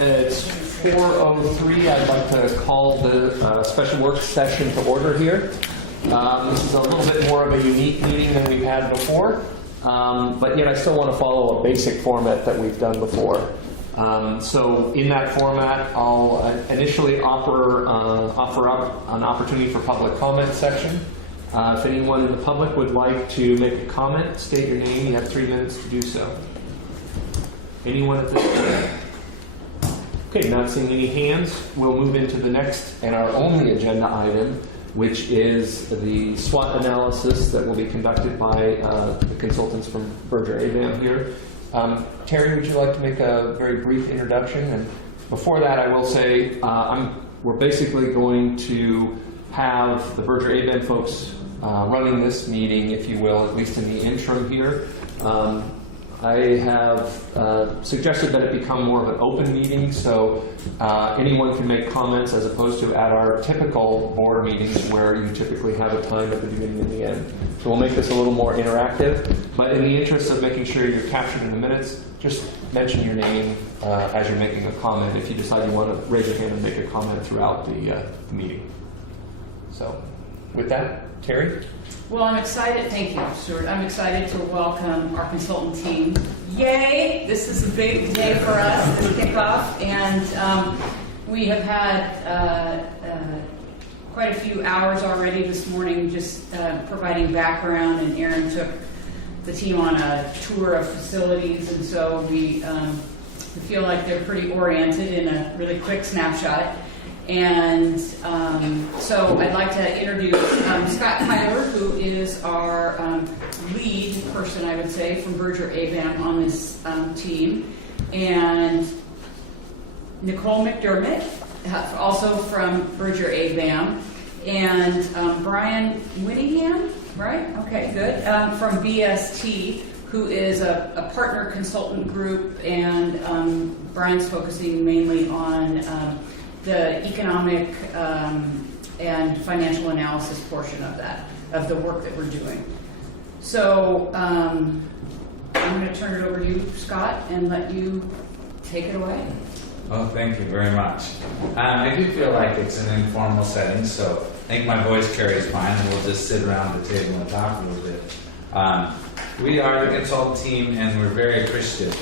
It's 4:03. I'd like to call the special work session to order here. This is a little bit more of a unique meeting than we've had before, but yet I still want to follow a basic format that we've done before. So in that format, I'll initially offer up an opportunity for public comment section. If anyone in the public would like to make a comment, state your name. You have 3 minutes to do so. Anyone at this point? Okay, not seeing any hands. We'll move into the next and our only agenda item, which is the SWOT analysis that will be conducted by the consultants from Berger Abam here. Terry, would you like to make a very brief introduction? And before that, I will say we're basically going to have the Berger Abam folks running this meeting, if you will, at least in the interim here. I have suggested that it become more of an open meeting, so anyone can make comments as opposed to at our typical board meetings where you typically have a time at the beginning and the end. So we'll make this a little more interactive, but in the interest of making sure you're captured in the minutes, just mention your name as you're making a comment if you decide you want to raise your hand and make a comment throughout the meeting. So with that, Terry? Well, I'm excited. Thank you, Stuart. I'm excited to welcome our consultant team. Yay! This is a big day for us, this kickoff, and we have had quite a few hours already this morning just providing background, and Aaron took the team on a tour of facilities, and so we feel like they're pretty oriented in a really quick snapshot. And so I'd like to introduce Scott Tyler, who is our lead person, I would say, from Berger Abam on this team, and Nicole McDermott, also from Berger Abam, and Brian Winningham, right? Okay, good, from BST, who is a partner consultant group, and Brian's focusing mainly on the economic and financial analysis portion of that, of the work that we're doing. So I'm going to turn it over to you, Scott, and let you take it away. Well, thank you very much. I do feel like it's an informal setting, so I think my voice carries mine, and we'll just sit around the table and talk a little bit. We are the consultant team, and we're very appreciative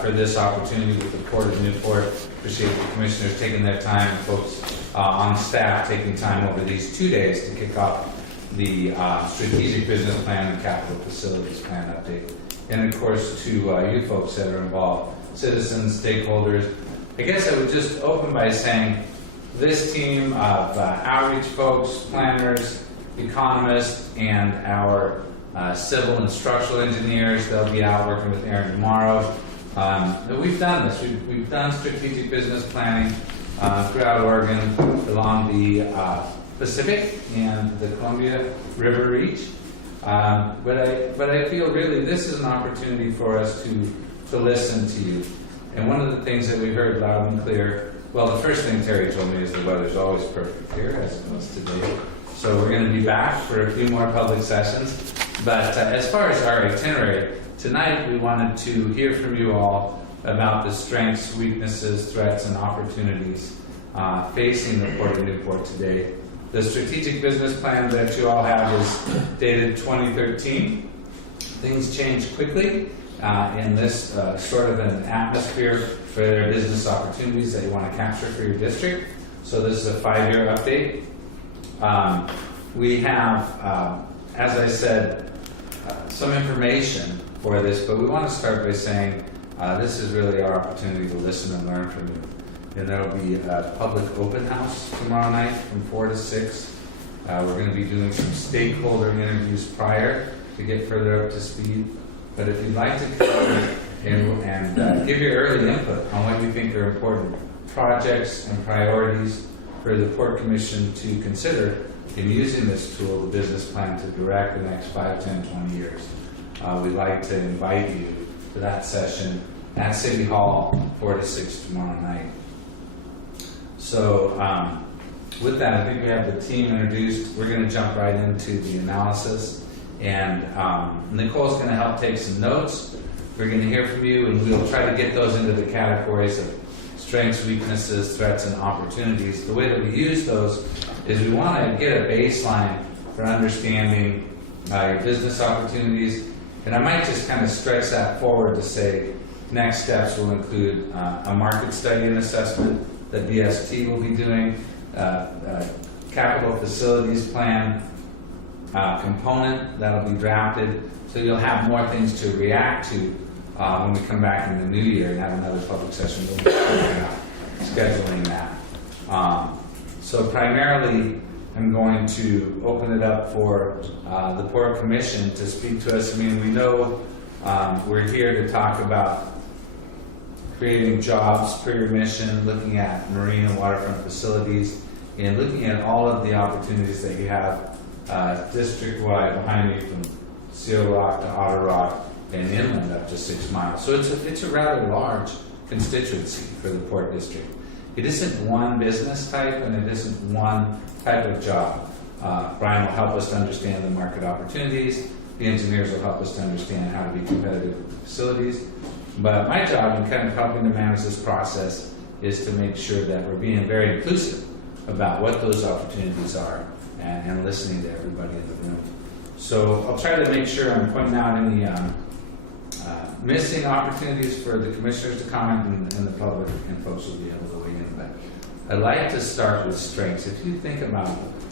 for this opportunity with the Port of Newport. Appreciate the commissioners taking their time, and folks on staff taking time over these 2 days to kick off the strategic business plan and capital facilities plan update. And of course to you folks that are involved, citizens, stakeholders. I guess I would just open by saying this team of outreach folks, planners, economists, and our civil and structural engineers, they'll be out working with Aaron tomorrow. We've done this. We've done strategic business planning throughout Oregon, along the Pacific and the Columbia River Reach. But I feel really this is an opportunity for us to listen to you. And one of the things that we heard loud and clear, well, the first thing Terry told me is the weather's always perfect here, as it was today. So we're going to be back for a few more public sessions. But as far as our itinerary, tonight we wanted to hear from you all about the strengths, weaknesses, threats, and opportunities facing the Port of Newport today. The strategic business plan that you all have is dated 2013. Things change quickly in this sort of an atmosphere for there are business opportunities that you want to capture for your district. So this is a 5-year update. We have, as I said, some information for this, but we want to start by saying this is really our opportunity to listen and learn from you. And there will be a public open house tomorrow night from 4 to 6. We're going to be doing some stakeholder interviews prior to get further up to speed. But if you'd like to come and give your early input on what you think are important projects and priorities for the Port Commission to consider in using this tool, the business plan, to direct the next 5, 10, 20 years. We'd like to invite you to that session at City Hall, 4 to 6 tomorrow night. So with that, I think we have the team introduced. We're going to jump right into the analysis. And Nicole's going to help take some notes. We're going to hear from you, and we'll try to get those into the categories of strengths, weaknesses, threats, and opportunities. The way that we use those is we want to get a baseline for understanding your business opportunities. And I might just kind of stretch that forward to say next steps will include a market study and assessment that BST will be doing, capital facilities plan component that'll be drafted, so you'll have more things to react to when we come back in the new year and have another public session. We'll be working on scheduling that. So primarily, I'm going to open it up for the Port Commission to speak to us. I mean, we know we're here to talk about creating jobs per your mission, looking at marine and waterfront facilities, and looking at all of the opportunities that you have district-wide behind you from Seal Rock to Otter Rock and inland up to 6 miles. So it's a rather large constituency for the Port District. It isn't one business type and it isn't one type of job. Brian will help us to understand the market opportunities. The engineers will help us to understand how to be competitive with facilities. But my job in kind of helping to manage this process is to make sure that we're being very inclusive about what those opportunities are and listening to everybody in the room. So I'll try to make sure I'm pointing out any missing opportunities for the commissioners to comment and the public and folks will be able to weigh in. But I'd like to start with strengths. If you think about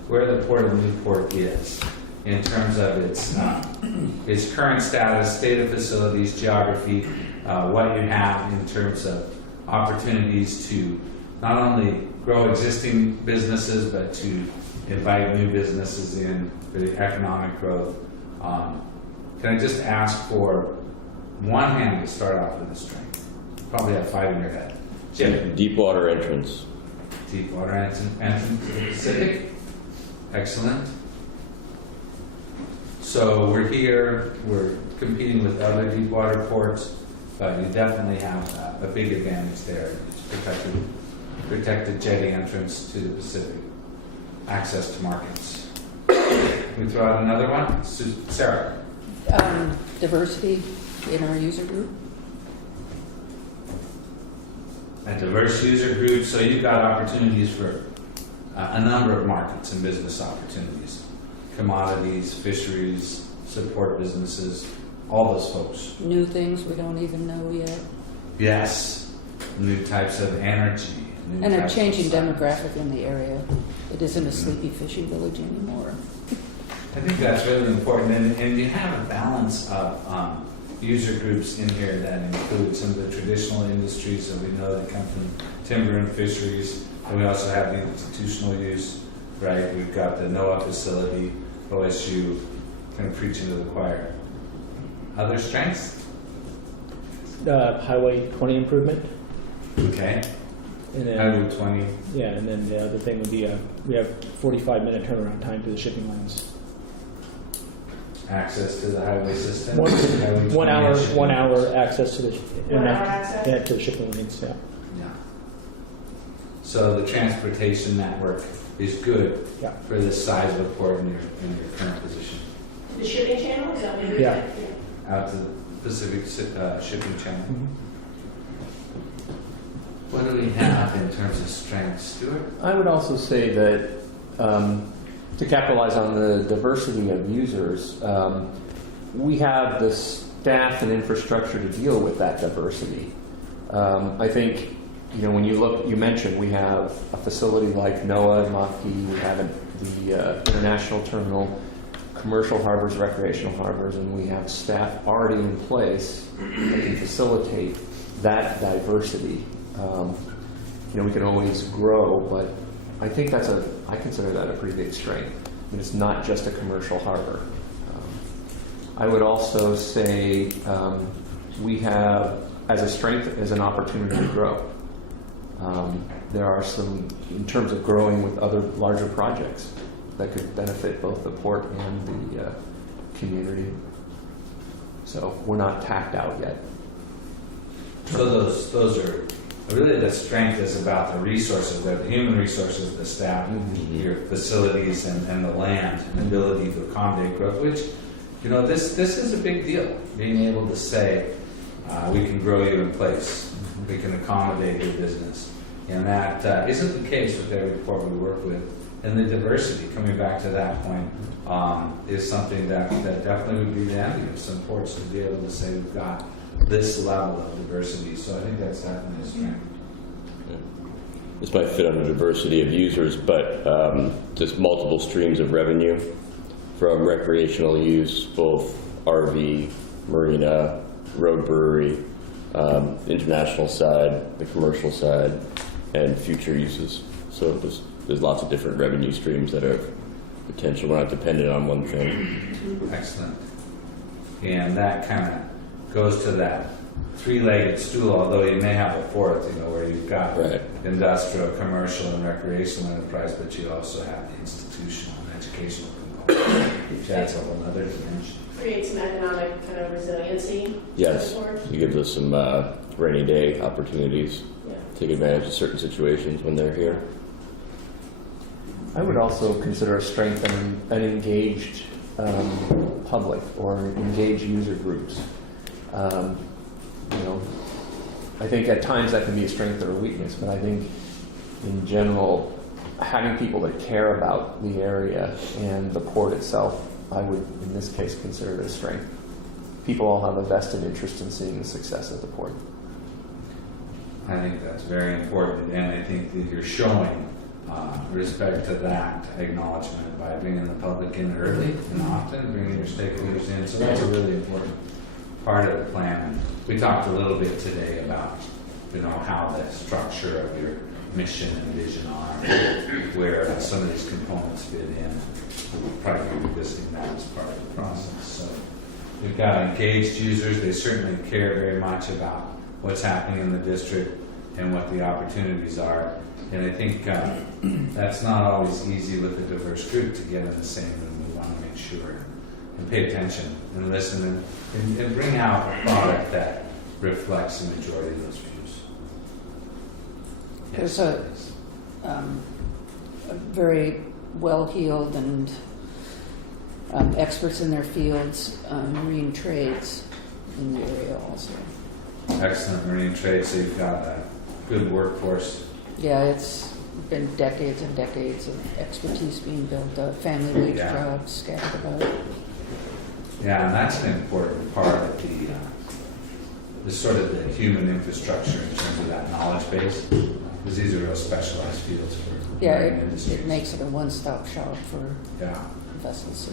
where the Port of Newport is in terms of its current status, state of facilities, geography, what you have in terms of opportunities to not only grow existing businesses, but to invite new businesses in for the economic growth. Can I just ask for one hand to start off with a strength? Probably have 5 in your head. Jim. Deepwater entrance. Deepwater entrance to the Pacific. Excellent. So we're here, we're competing with other deepwater ports, but you definitely have a big advantage there. It's protected jetty entrance to the Pacific, access to markets. Can we throw out another one? Sarah. Diversity in our user group. A diverse user group, so you've got opportunities for a number of markets and business opportunities. Commodities, fisheries, support businesses, all those folks. New things we don't even know yet. Yes, new types of energy. And a changing demographic in the area. It isn't a sleepy fishing village anymore. I think that's really important, and you have a balance of user groups in here that include some of the traditional industries that we know that come from timber and fisheries, and we also have the institutional use, right? We've got the NOAA facility, OSU, kind of preaching to the choir. Other strengths? Highway 20 improvement. Okay. And then, Highway 20. yeah, and then the other thing would be we have 45-minute turnaround time to the shipping lanes. Access to the highway system. One 20 hour, shipping. 1 hour access to the 1 hour access? Yeah, to the shipping lanes. Yeah. Yeah. So the transportation network is good Yeah. for this size of a port in your current position. The shipping channel, is that what you're Yeah. saying? Out to the Pacific shipping channel. Mhm. What do we have in terms of strengths, Stuart? I would also say that to capitalize on the diversity of users, we have the staff and infrastructure to deal with that diversity. I think, when you look, you mentioned we have a facility like NOAA and Maki, we have the international terminal, commercial harbors, recreational harbors, and we have staff already in place that can facilitate that diversity. We can always grow, but I think I consider that a pretty big strength. I mean, it's not just a commercial harbor. I would also say we have, as a strength, as an opportunity to grow. There are some, in terms of growing with other larger projects that could benefit both the port and the community. So we're not tapped out yet. So those are really, the strength is about the resources, the human resources, the staff, your facilities, and the land, and ability to accommodate growth. Which, this is a big deal. Being able to say we can grow you in place. we can accommodate your business. And that isn't the case with every port we work with. And the diversity, coming back to that point, is something that definitely would be the envy of some ports to be able to say we've got this level of diversity. So I think that's definitely a strength. This might fit under diversity of users, but just multiple streams of revenue from recreational use, both RV, marina, road brewery, international side, the commercial side, and future uses. So there's lots of different revenue streams that are potential. We're not dependent on one thing. Excellent. And that kind of goes to that three-legged stool, although you may have a fourth, where you've got Right. industrial, commercial, and recreational enterprise, but you also have the institutional and educational component, which adds a whole other dimension. Create some economic kind of resiliency. Yes, to the port. it gives us some rainy day opportunities. Yeah. Take advantage of certain situations when they're here. I would also consider a strength an engaged public or engaged user groups. I think at times that can be a strength or a weakness, but I think in general, having people that care about the area and the port itself, I would, in this case, consider it a strength. People all have a vested interest in seeing the success of the port. I think that's very important, and I think that you're showing respect to that acknowledgement by bringing the public in early and often, bringing your stakeholders in. So that's a really important part of the plan. And we talked a little bit today about, how the structure of your mission and vision are, where some of these components fit in. We'll probably be revisiting that as part of the process. So we've got engaged users. They certainly care very much about what's happening in the district and what the opportunities are. And I think that's not always easy with a diverse group to get in the same room. We want to make sure and pay attention and listen and bring out a product that reflects the majority of those views. There's a very well-heeled and experts in their fields, marine trades in the area also. Excellent marine trade, so you've got a good workforce. Yeah, it's been decades and decades of expertise being built up, family wage Yeah. jobs scattered about. Yeah, and that's an important part of the sort of the human infrastructure in terms of that knowledge base, because these are real specialized fields for Yeah, marine industries. it makes it a one-stop shop for Yeah. vessels.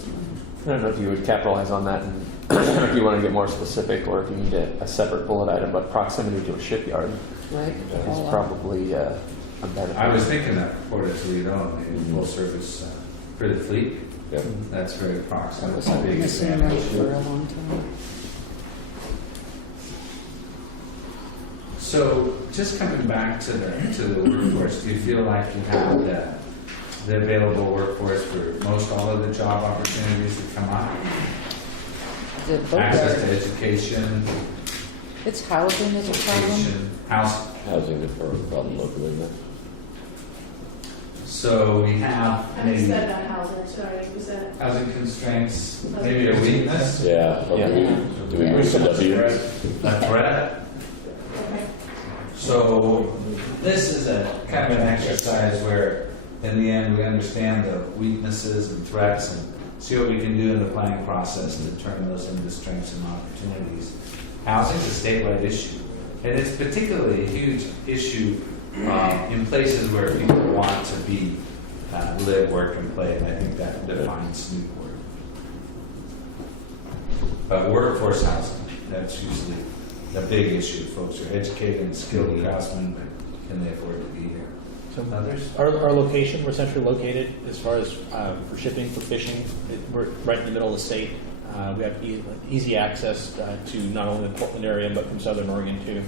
I don't know if you would capitalize on that, and I don't know if you want to get more specific or if you need a separate bullet item, but proximity to a shipyard Right? is probably a benefit. I was thinking that Port of Toledo, maybe full service for the fleet. Yeah. That's very That proximate. was a a big missing advantage. link for a long time. So, just coming back to the workforce, do you feel like you have the available workforce for most all of the job opportunities that come up? The Access to boatyard, education, it's housing is a problem. education, house. Housing is a problem locally, isn't it? So we have I missed maybe that about housing, sorry, was that? housing constraints, maybe a weakness, Yeah. Yeah. Do we move to W? a threat. Okay. So this is a kind of an exercise where, in the end, we understand the weaknesses and threats and see what we can do in the planning process to turn those into strengths and opportunities. Housing is a statewide issue, and it's particularly a huge issue in places where people want to be, live, work, and play, and I think that defines Newport. But workforce housing, that's usually the big issue. Folks are educated and skilled craftsmen, but can they afford to be here? Others? Our location, we're centrally located as far as for shipping, for fishing. We're right in the middle of the state. We have easy access to not only the Portland area, but from Southern Oregon too.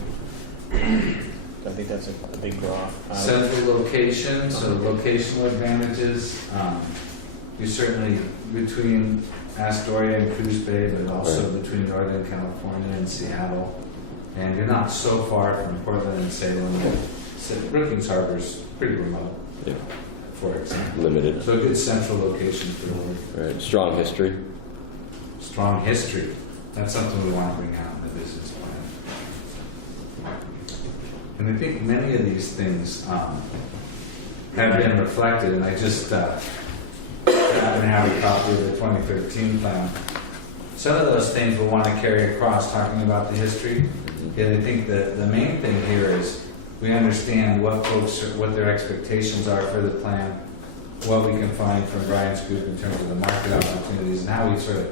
So I think that's a big draw. Central location, so locational advantages. You certainly between Astoria and Coos Bay, but also between Northern California and Seattle. And you're not so far from Portland and Salem. Brookings Harbor's pretty remote, Yeah. for example. Limited. So a good central location for work. Right. Strong history. Strong history. That's something we want to bring out in the business plan. And I think many of these things have been reflected, and I just happen to have a copy of the 2013 plan. Some of those things we'll want to carry across, talking about the history. And I think the main thing here is we understand what their expectations are for the plan, what we can find from Brian's group in terms of the market opportunities, and how we sort of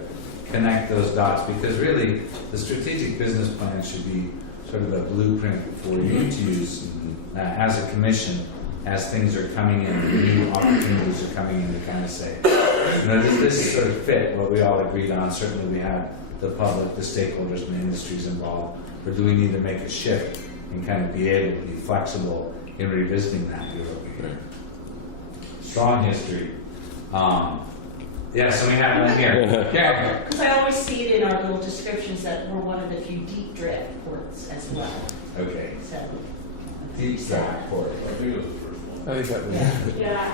connect those dots. Because really, the strategic business plan should be sort of a blueprint for you to use as a commission, as things are coming in, new opportunities are coming in, to kind of say, does this sort of fit what we all agreed on? Certainly we have the public, the stakeholders, and the industries involved. Or do we need to make a shift and kind of be able to be flexible in revisiting that year over year? Strong history. So we have one here. Karen. Because I always see it in our little descriptions that we're one of the few deep draft ports as well. Okay. So Deep South Port. I think that was. Yeah,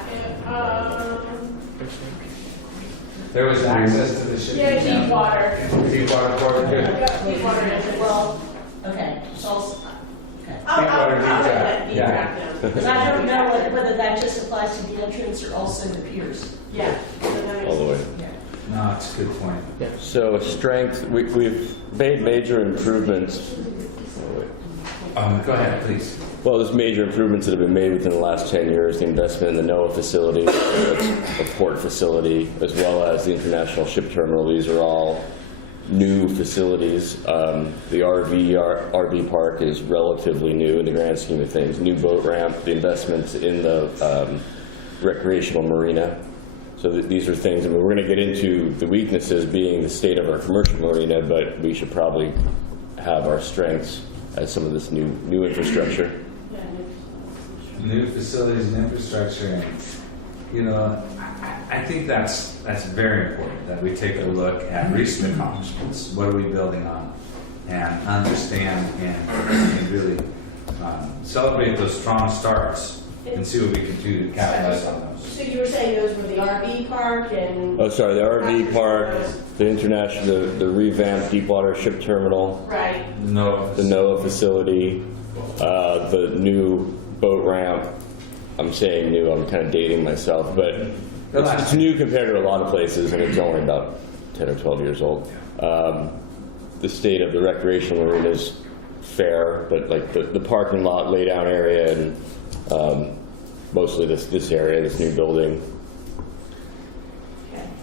There was access to the ship. yeah, deep water. Deep water port. Good. Yeah, deep water entrance. well, okay. So okay. I'll Deep water, let deep that be dive. back down. Because I don't know whether that just applies to the entrance or also the piers. Yeah. all the way. No, it's a good point. So strength, we've made major improvements. Go ahead, please. Well, there's major improvements that have been made within the last 10 years. The investment in the NOAA facility, that's a port facility, as well as the International Ship Terminal. These are all new facilities. The RV park is relatively new in the grand scheme of things. New boat ramp, the investments in the recreational marina. So these are things, we're going to get into the weaknesses being the state of our commercial marina, but we should probably have our strengths as some of this new infrastructure. New facilities and infrastructure, and I think that's very important that we take a look at recent accomplishments. What are we building on, and understand and really celebrate those strong starts and see what we can do to capitalize on those. So you were saying those were the RV park and? Oh, sorry, the RV park, the international, the revamped Deepwater Ship Terminal, Right. No. the NOAA facility, the new boat ramp. I'm saying new, I'm kind of dating myself, but it's new compared to a lot of places, and it's only about 10 or 12 years old. The state of the recreational marina is fair, but like the parking lot, laydown area, and mostly this area, this new building.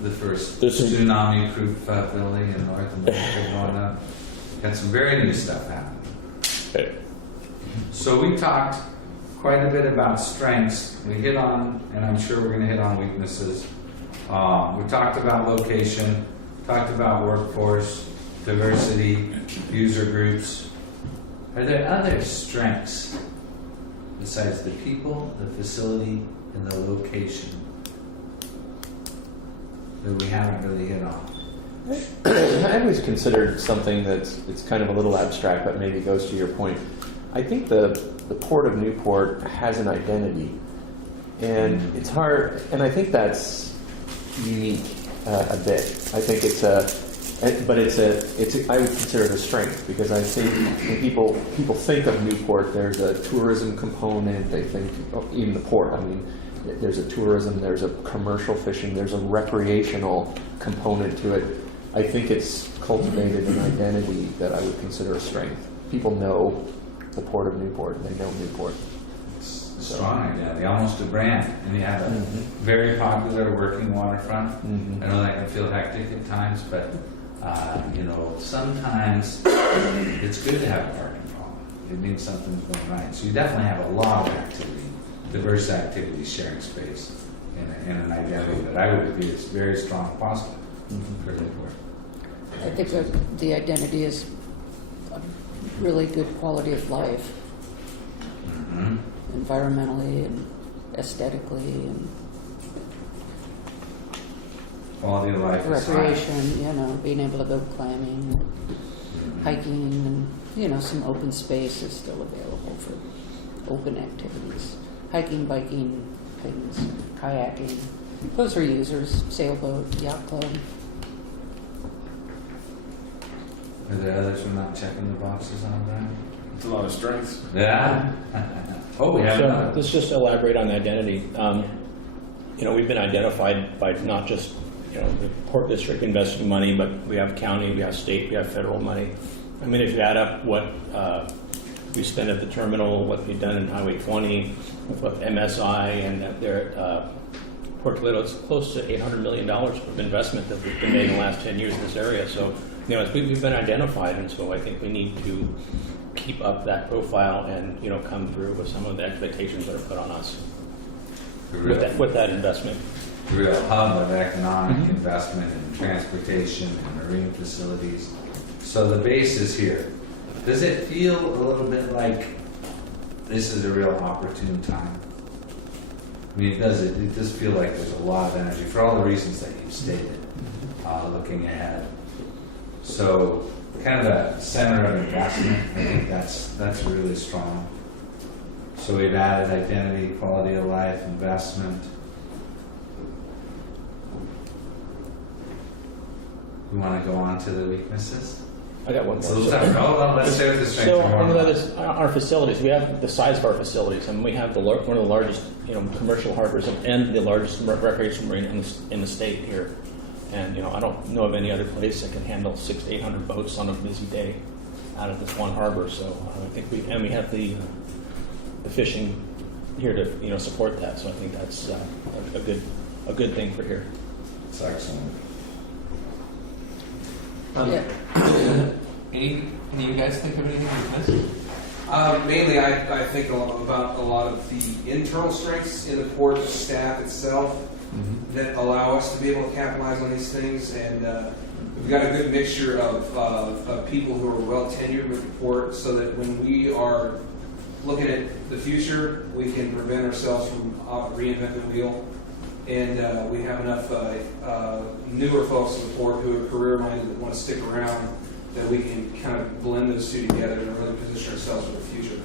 The first There's some- tsunami-proof building in North America going up. Got some very new stuff happening. Okay. So we talked quite a bit about strengths. We hit on, and I'm sure we're going to hit on weaknesses. We talked about location, talked about workforce, diversity, user groups. Are there other strengths besides the people, the facility, and the location that we haven't really hit on? I always considered something it's kind of a little abstract, but maybe goes to your point. I think the Port of Newport has an identity, and it's hard, and I think that's unique a bit. I think I would consider it a strength, because I think when people think of Newport, there's a tourism component. They think, even the port, I mean, there's a tourism, there's a commercial fishing, there's a recreational component to it. I think it's cultivated an identity that I would consider a strength. People know the Port of Newport, they know Newport. It's a strong identity, almost a brand. And you have a very popular working waterfront. I know that can feel hectic at times, but sometimes it's good to have a parking problem. It means something's going right. So you definitely have a lot of activity, diverse activities, sharing space, and an identity that I would agree is very strong, positive for Newport. I think the identity is a really good quality of life, environmentally and aesthetically and Quality of life is high. recreation, being able to go clamming, hiking, and, some open space is still available for open activities. Hiking, biking, things, kayaking. Those are users, sailboat, yacht club. Are there others we're not checking the boxes on that? It's a lot of strengths. Yeah. Oh, we have So another. let's just elaborate on the identity. We've been identified by not just, the Port District investing money, but we have county, we have state, we have federal money. I mean, if you add up what we spend at the terminal, what we've done in Highway 20, with what MSI and there at Port Toledo, it's close to $800 million of investment that we've been made in the last 10 years in this area. So, we've been identified, and so I think we need to keep up that profile and, come through with some of the expectations that are put on us with that investment. Real hub of economic investment in transportation and marine facilities. So the base is here. Does it feel a little bit like this is a real opportune time? I mean, it does feel like there's a lot of energy for all the reasons that you've stated, looking ahead. So kind of a center of investment, I think that's really strong. So we've added identity, quality of life, investment. We want to go on to the weaknesses? I got one more. Let's stay with the strength. So, our facilities, we have the size of our facilities, and we have one of the largest, commercial harbors and the largest recreational marine in the state here. And, I don't know of any other place that can handle 600 to 800 boats on a busy day out of this one harbor. So, I think we have the fishing here to, support that. So I think that's a good thing for here. It's excellent. Any of you guys think of anything we've missed? Mainly, I think about a lot of the internal strengths in the port staff itself that allow us to be able to capitalize on these things. And we've got a good mixture of people who are well tenured with the port, so that when we are looking at the future, we can prevent ourselves from reinventing the wheel. And we have enough newer folks in the port who are career-minded that want to stick around, that we can kind of blend those two together and really position ourselves for the future.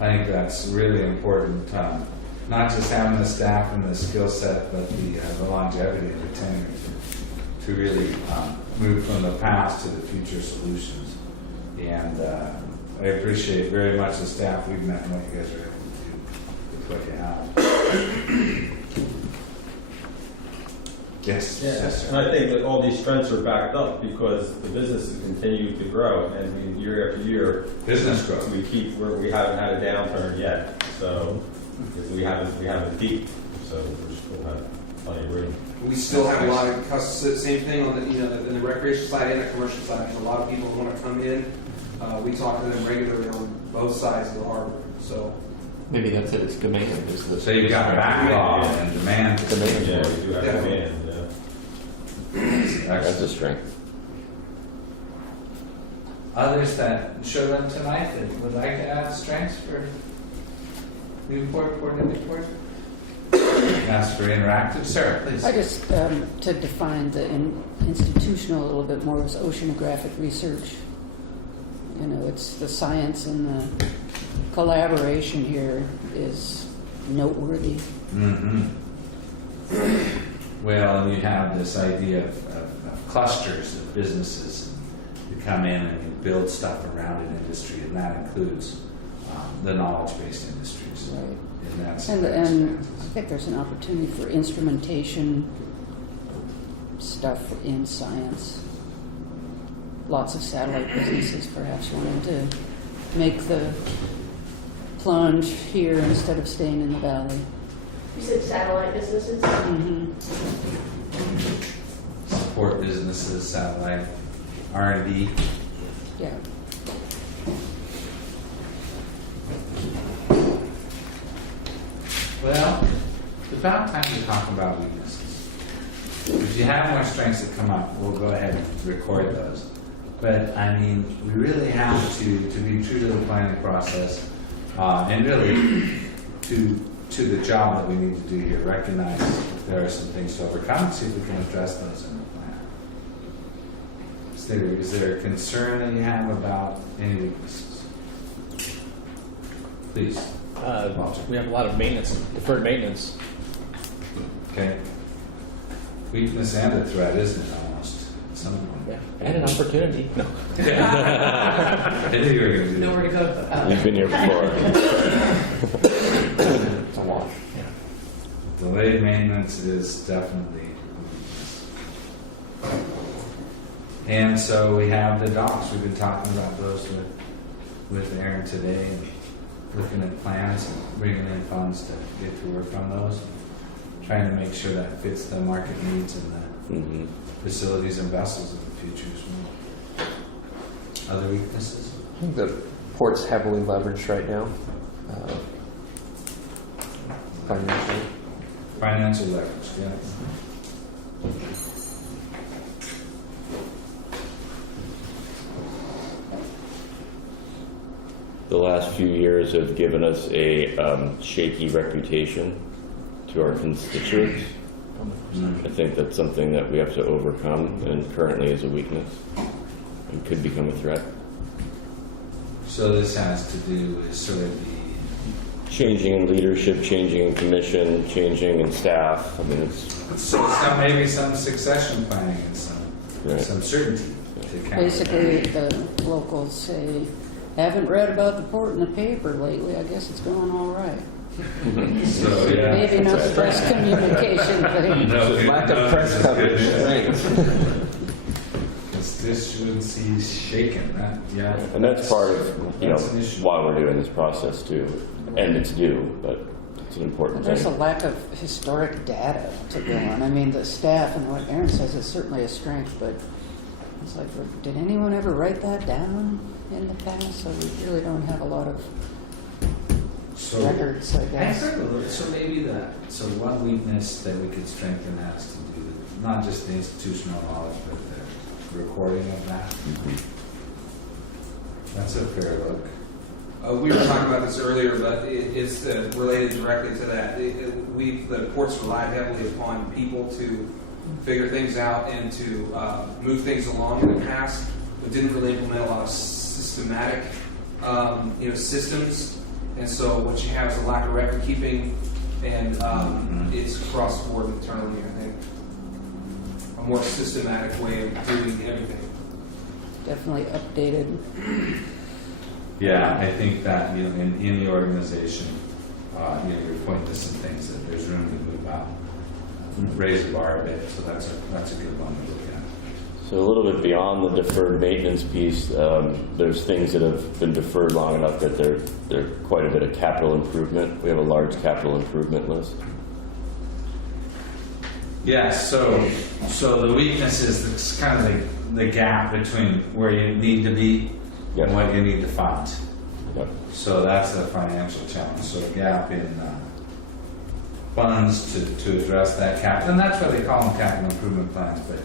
I think that's really important. Not just having the staff and the skill set, but the longevity and the tenure to really move from the past to the future solutions. And I appreciate very much the staff we've met and what you guys are able to do with what you have. Yes. Yes, and I think that all these strengths are backed up because the businesses continue to grow, and year after year, Business growth. we haven't had a downturn yet. So because we haven't peaked, so we still have plenty of room. We still have a lot of customers. Same thing on the in the recreation side and the commercial side. There's a lot of people who want to come in. We talk to them regularly on both sides of the harbor. So Maybe that's it. It's demand. Is the So you've got backlog and demand. demand. Yeah, we do have Definitely. demand. That's a strength. Others that show them tonight that would like to add strengths for Newport, Port of Newport? Ask for interactive. Sarah, please. I just, to define the institutional a little bit more, is oceanographic research. It's the science and the collaboration here is noteworthy. Mm-hmm. Well, you have this idea of clusters of businesses who come in and you build stuff around an industry, and that includes the knowledge-based industries. Right. And that's And I think there's an opportunity for instrumentation stuff in science. Lots of satellite businesses perhaps wanting to make the plunge here instead of staying in the valley. You said satellite businesses? Mm-hmm. support businesses, satellite, R&D. Yeah. Well, it's about time to talk about weaknesses. If you have more strengths that come up, we'll go ahead and record those. But I mean, we really have to be true to the planning process, and really to the job that we need to do here. Recognize there are some things to overcome. See if we can address those in the plan. Is there a concern that you have about any weaknesses? Please. We have a lot of maintenance, deferred maintenance. Okay. Weakness and a threat, isn't it, almost, at some point? Yeah. And an opportunity. No. I knew you were going to do that. Nowhere to go. You've been here before. It's a lot. Delayed maintenance is definitely a weakness. And so we have the docks. We've been talking about those with Aaron today, and looking at plans and bringing in funds to get to work on those. Trying to make sure that fits the market needs and the Mhm. facilities and vessels of the future as well. Other weaknesses? I think the port's heavily leveraged right now. Financially. Financial leverage, yeah. The last few years have given us a shaky reputation to our constituents. I think that's something that we have to overcome, and currently is a weakness and could become a threat. So this has to do with sort of the Changing in leadership, changing in commission, changing in staff. I mean, it's so maybe some succession planning and some Right. some certainty to counter Basically, that. the locals say, haven't read about the port in the paper lately, I guess it's going all right. So yeah. Maybe not the best communication thing. No, Lack no, of press this is coverage. good. Thanks. Constituency is shaken. That, yeah. and that's part of That's an issue. why we're doing this process too, and it's due, but it's an important There's a thing. lack of historic data to go on. I mean, the staff and what Aaron says is certainly a strength, but it's like, did anyone ever write that down in the past? So we really don't have a lot of So records, I I guess. agree with it. So maybe that. So one weakness that we could strengthen has to do with not just the institutional knowledge, but the recording of that. That's a fair look. We were talking about this earlier, but it's related directly to that. The ports relied heavily upon people to figure things out and to move things along in the past, but didn't really implement a lot of systematic, systems. And so what you have is a lack of record keeping, and it's across the board internally, I think. A more systematic way of doing everything. Definitely updated. Yeah, I think that in the organization, you're pointing to some things that there's room to move out, raise the bar a bit. So that's a good one to look at. So a little bit beyond the deferred maintenance piece, there's things that have been deferred long enough that they're quite a bit of capital improvement. We have a large capital improvement list. Yeah. So the weakness is kind of the gap between where you need to be Yep. and what you need to fund. Yep. So that's a financial challenge. So a gap in funds to address that capital, and that's why they call them capital improvement plans. But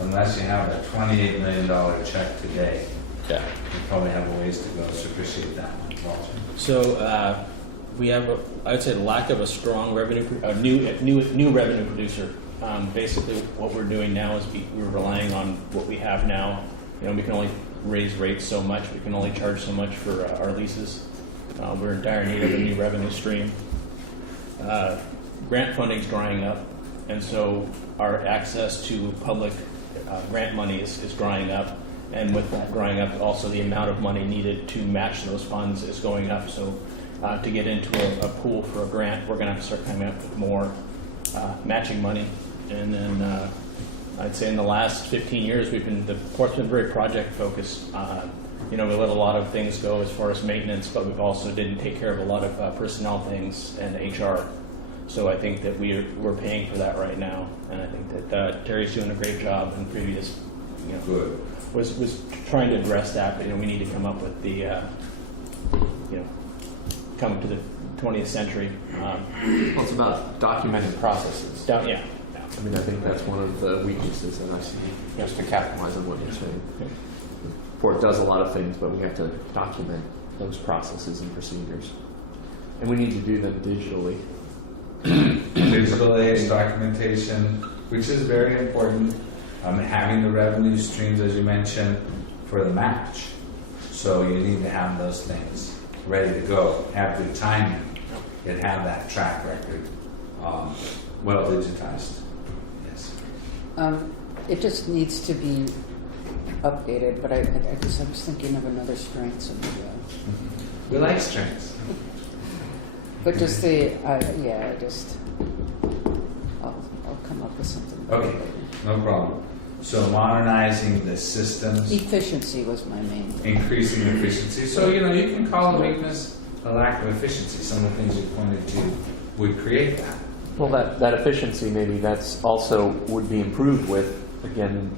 unless you have a $28 million check today, Yeah. you probably have a ways to go. So appreciate that one, Walter. So we have, I would say, the lack of a strong new revenue producer. Basically, what we're doing now is we're relying on what we have now. We can only raise rates so much. We can only charge so much for our leases. We're in dire need of a new revenue stream. Grant funding's drying up, and so our access to public grant money is drying up. And with that drying up, also the amount of money needed to match those funds is going up. So to get into a pool for a grant, we're going to have to start coming up with more matching money. And then I'd say in the last 15 years, the port's been very project focused. We let a lot of things go as far as maintenance, but we've also didn't take care of a lot of personnel things and HR. So I think that we're paying for that right now, and I think that Terry's doing a great job. And previous, Good. was trying to address that. But we need to come up with the, come to the 20th century. Well, it's about documented processes. Yeah. I mean, I think that's one of the weaknesses that I see, just to capitalize on what you're saying. Port does a lot of things, but we have to document those processes and procedures. And we need to do them digitally. Digital age documentation, which is very important. Having the revenue streams, as you mentioned, for the match. So you need to have those things ready to go, have good timing, and have that track record well digitized. Yes. it just needs to be updated, but I guess I was thinking of another strength, so maybe We like strengths. but just I'll come up with something. Okay, no problem. So modernizing the systems, Efficiency was my main thing. increasing efficiency. So, you know, you can call a weakness a lack of efficiency. Some of the things you pointed to would create that. Well, that efficiency, maybe that's also would be improved with, again,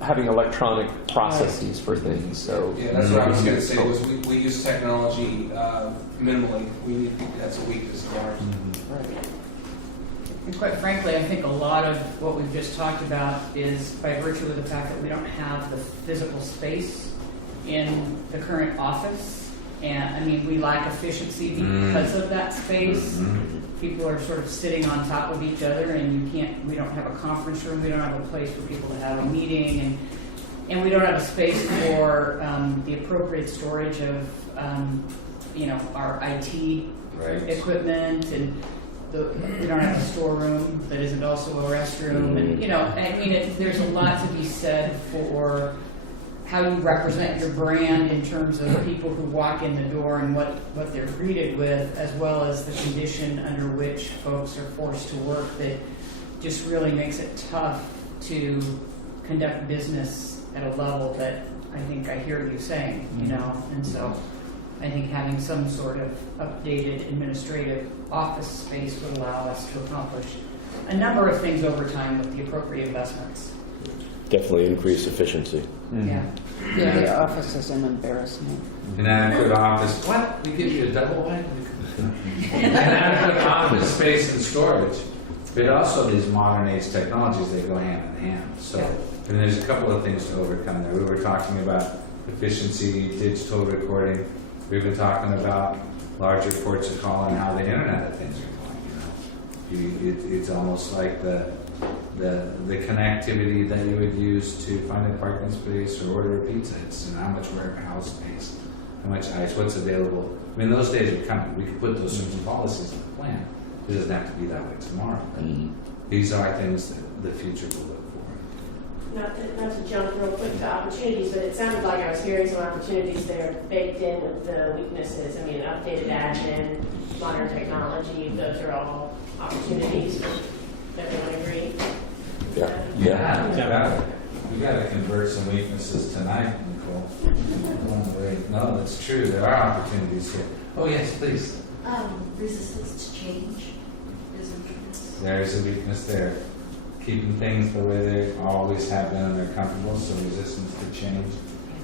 having electronic processes for things, so. Yeah, that's what I was going to say, was we use technology minimally. That's a weakness of ours. Right. And quite frankly, I think a lot of what we've just talked about is by virtue of the fact that we don't have the physical space in the current office. And I mean, we lack efficiency because of that space. People are sort of sitting on top of each other, and we don't have a conference room, we don't have a place for people to have a meeting, and we don't have a space for the appropriate storage of, our IT equipment, and we don't have a storeroom that isn't also a restroom, and, there's a lot to be said for how you represent your brand in terms of people who walk in the door and what they're greeted with, as well as the condition under which folks are forced to work, that just really makes it tough to conduct business at a level that I think I hear you saying, and so I think having some sort of updated administrative office space would allow us to accomplish a number of things over time with the appropriate investments. Definitely increase efficiency. Yeah. Yeah, the office is an embarrassment. An adequate office, what? We give you a double wide? An adequate office space and storage. But also these modern age technologies, they go hand in hand. So, and there's a couple of things to overcome there. We were talking about efficiency, digital recording. We've been talking about larger ports of call and how the Internet of Things are going. It's almost like the connectivity that you would use to find a parking space or order a pizza. It's how much warehouse space, how much ice, what's available. I mean, those days are coming. We could put those sorts of policies in the plan. It doesn't have to be that way tomorrow. But these are things that the future will look for. Not to jump real quick to opportunities, but it sounded like I was hearing some opportunities there baked in with the weaknesses. I mean, updated admin, modern technology, those are all opportunities. Everyone agree? Yeah. We got to convert some weaknesses tonight, Nicole. No, that's true. There are opportunities here. Oh, yes, please. Resistance to change is a weakness. There is a weakness there. Keeping things the way they always have been and they're comfortable, so resistance to change.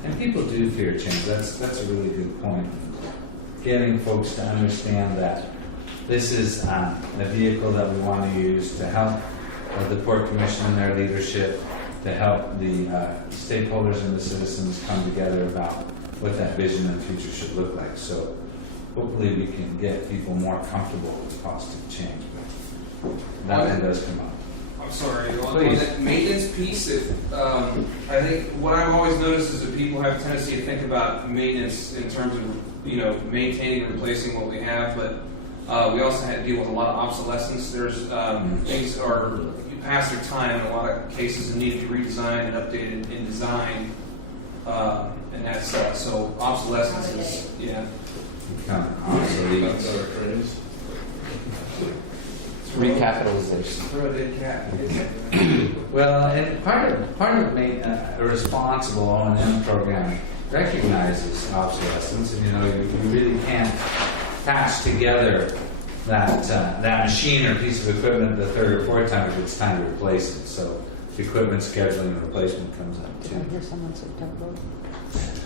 And people do fear change. That's a really good point. Getting folks to understand that this is a vehicle that we want to use to help the Port Commission and their leadership, to help the stakeholders and the citizens come together about what that vision and future should look like. So hopefully we can get people more comfortable with positive change. But that one does come up. I'm sorry, on Please. that maintenance piece, I think what I've always noticed is that people have a tendency to think about maintenance in terms of, maintaining and replacing what we have, but we also had to deal with a lot of obsolescence. There's things that are past their time in a lot of cases and need to be redesigned and updated in design, and that's so obsolescence is Become obsolete. Recapitalization. Throw a dead cat. Well, and part of a responsible O&M program recognizes obsolescence, and you really can't patch together that machine or piece of equipment the third or fourth time if it's time to replace it. So equipment scheduling and replacement comes up Did I too. hear someone say tugboat?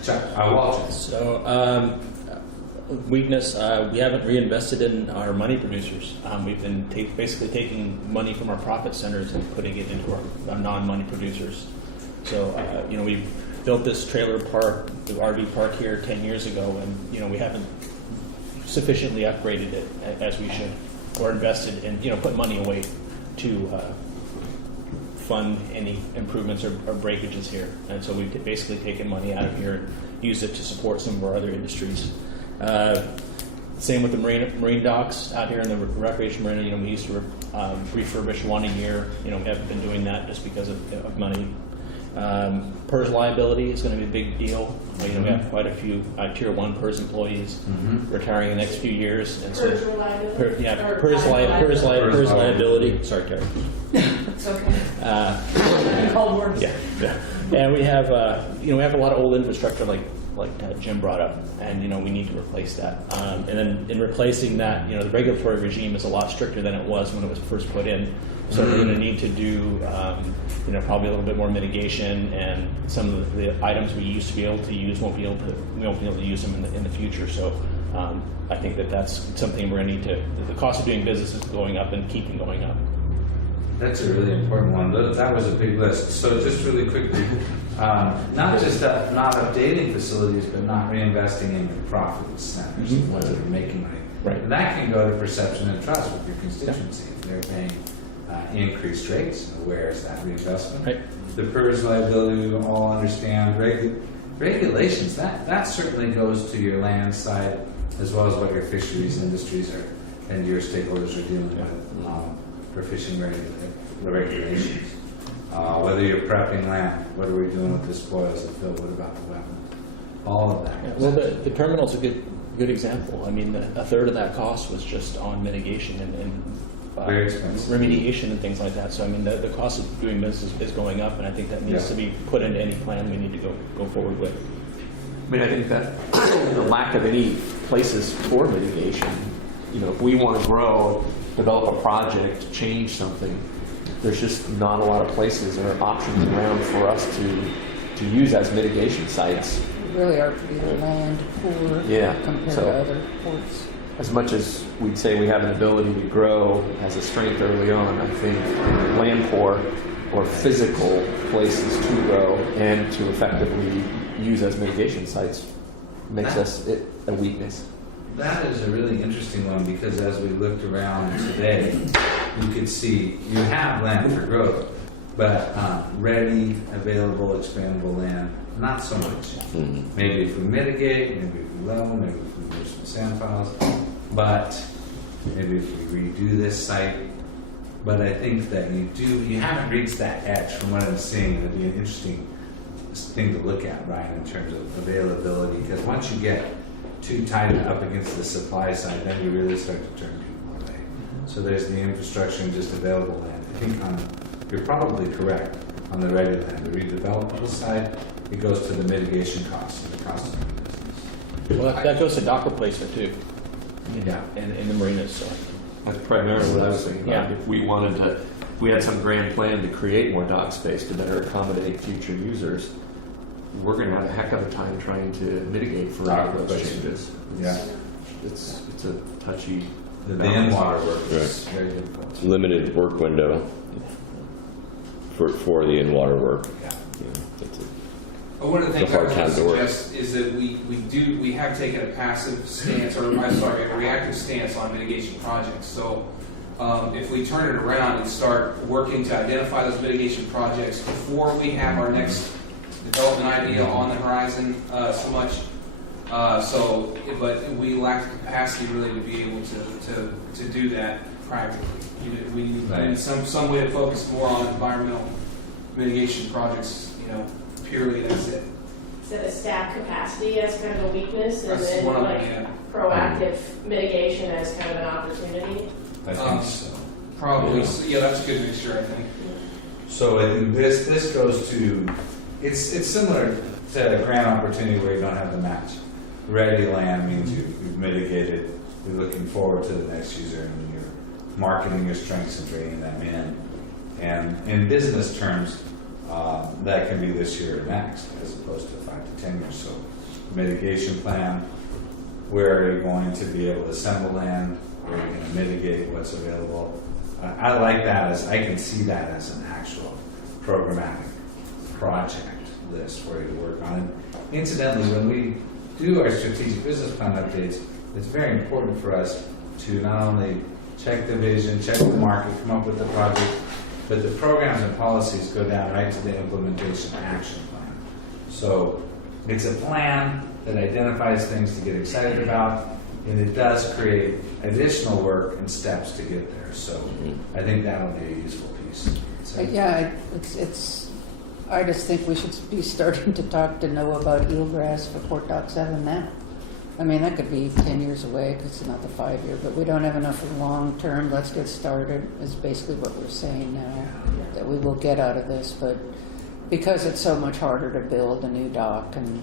Chuck, Walter. So, weakness, we haven't reinvested in our money producers. We've been basically taking money from our profit centers and putting it into our non-money producers. So, we built this trailer park, the RV park here 10 years ago, and, we haven't sufficiently upgraded it as we should, or invested in, put money away to fund any improvements or breakages here. And so we've basically taken money out of here and used it to support some of our other industries. Same with the marine docks out here in the recreation marina. You know, we used to refurbish one a year. You know, we haven't been doing that just because of money. PERS liability is going to be a big deal. You know, we have quite a few Tier 1 PERS employees retiring in the next few years. And so, PERS reliability? PERS liability. Sorry, Terry. It's okay. Cold words. Yeah. And we have, you know, we have a lot of old infrastructure like Jim brought up, and you know we need to replace that. And then in replacing that, you know, the regulatory regime is a lot stricter than it was when it was first put in. So we're going to need to do, you know, probably a little bit more mitigation, and some of the items we used to be able to use we won't be able to use them in the future. So I think that's something we're going to need to. The cost of doing business is going up and keeping going up. That's a really important one. That was a big list. So just really quickly, not just not updating facilities, but not reinvesting in the profit centers, whether they're making money. Right. And that can go to perception and trust with your constituency. If they're paying increased rates, where's that reinvestment? Right. The PERS liability, we all understand. Regulations, that certainly goes to your land side, as well as what your fisheries industries are and your stakeholders are dealing with for fishing regulations. Whether you're prepping land, what are we doing with the spoils and fill, what about the wetlands? All of that. Yeah, well, the terminal's a good example. I mean, a third of that cost was just on mitigation and Very expensive. remediation and things like that. So I mean, the cost of doing business is going up, and I think that needs to be put into any plan we need to go forward with. I mean, I think that the lack of any places for mitigation, you know, if we want to grow, develop a project, change something, there's just not a lot of places or options around for us to use as mitigation sites. We really are pretty land poor compared so- to other ports. As much as we'd say we have an ability to grow as a strength early on, I think land poor or physical places to grow and to effectively use as mitigation sites makes us a weakness. That is a really interesting one, because as we looked around today, you could see you have land for growth, but ready, available, expandable land, not so much. Maybe if we mitigate, maybe if we level, maybe if we do some sand piles, but maybe if we redo this site. But I think that you haven't reached that edge from what I'm seeing. It'd be an interesting thing to look at, Ryan, in terms of availability, because once you get too tied up against the supply side, then you really start to turn people away. So there's the infrastructure and just available land. I think you're probably correct on the ready land. The redevelopable side, it goes to the mitigation costs and the cost of doing business. Well, that goes to dock replacement too. Yeah. In the marinas. So. That's primarily what I was thinking about. Yeah. If we had some grand plan to create more dock space to better accommodate future users, we're going to have a heck of a time trying to mitigate for Dock those replacement. changes. Yeah. It's a touchy. The in-water work is Right. very difficult. Limited work window for the in-water work. Yeah. It's One of the things It's a I hard would time to work. suggest is that we have taken a passive stance, or I'm sorry, a reactive stance on mitigation projects. So if we turn it around and start working to identify those mitigation projects before we have our next development idea on the horizon so much, but we lack the capacity really to be able to do that practically. We need some way to focus more on environmental mitigation projects, purely that's it. Set a staff capacity as kind of a weakness, and That's then one of like them, proactive mitigation as kind of an opportunity. I think so. Probably, yeah, that's a good mixture, I think. So I think this goes to, it's similar to a grant opportunity where you don't have the match. Ready land means you've mitigated, you're looking forward to the next user, and you're marketing your strengths and bringing them in. And in business terms, that can be this year or next, as opposed to 5 to 10 years. So mitigation plan, where are you going to be able to assemble land, where are you going to mitigate what's available. I like that, as I can see that as an actual programmatic project list for you to work on. And incidentally, when we do our strategic business plan updates, it's very important for us to not only check the vision, check the market, come up with the project, but the programs and policies go down right to the implementation action plan. So it's a plan that identifies things to get excited about, And it does create additional work and steps to get there. So I think that'll be a useful piece. So, Yeah, it's, I just think we should be starting to talk to Noah about eelgrass for Port Dock 7 now. I mean, that could be 10 years away, because it's not the 5-year, but we don't have enough long-term. Let's get started, is basically what we're saying now, that we will get out of this. But because it's so much harder to build a new dock and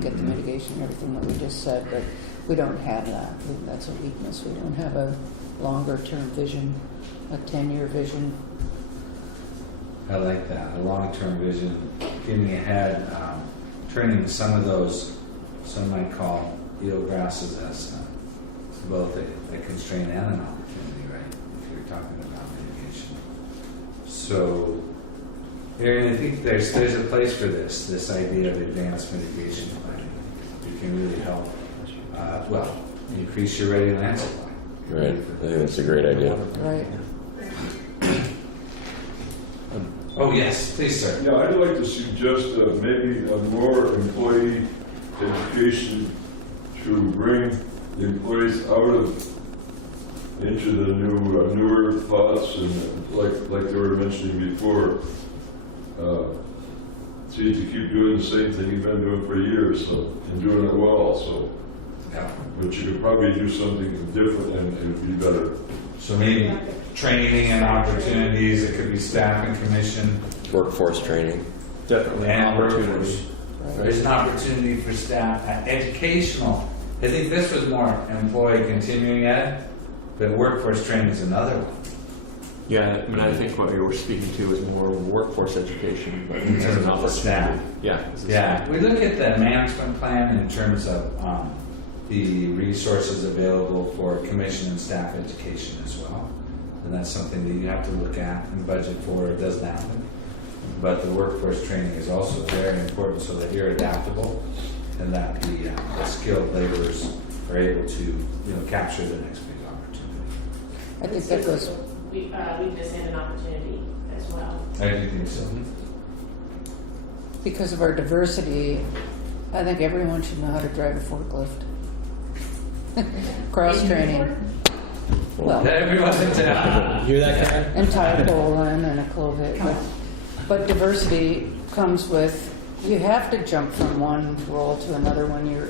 get the mitigation and everything that we just said, but we don't have that. That's a weakness. We don't have a longer-term vision, a 10-year vision. I like that, a long-term vision, getting ahead, training some of those, some might call eelgrasses as both a constraint and an opportunity, right? If you're talking about mitigation. So, Aaron, I think there's a place for this idea of advanced mitigation planning. You can really help, increase your ready land supply. Right. I think that's a great idea. Right. Oh, yes, please, sir. Yeah, I'd like to suggest maybe a more employee education to bring the employees into the newer thoughts, and like they were mentioning before, see to keep doing the same thing you've been doing for years, and doing it well. So, Yeah. but you could probably do something different, and it would be better. So maybe training and opportunities, it could be staff and commission. Workforce training. Definitely an And opportunity. workforce. There's an opportunity for staff, educational. I think this was more employee continuing ed, but workforce training is another one. Yeah, I mean, I think what you were speaking to is more workforce education, but In terms of the staff. Yeah. Yeah, we look at the management plan in terms of the resources available for commission and staff education as well. And that's something that you have to look at and budget for. It doesn't happen. But the workforce training is also very important so that you're adaptable and that the skilled laborers are able to capture the next big opportunity. I think that goes, Weakness and an opportunity as well. I do think so. because of our diversity, I think everyone should know how to drive a forklift. Cross-training. Well, Everyone's in town. Hear that, Karen? and tie a pole in and a clove hit. But diversity comes with, you have to jump from one role to another when you're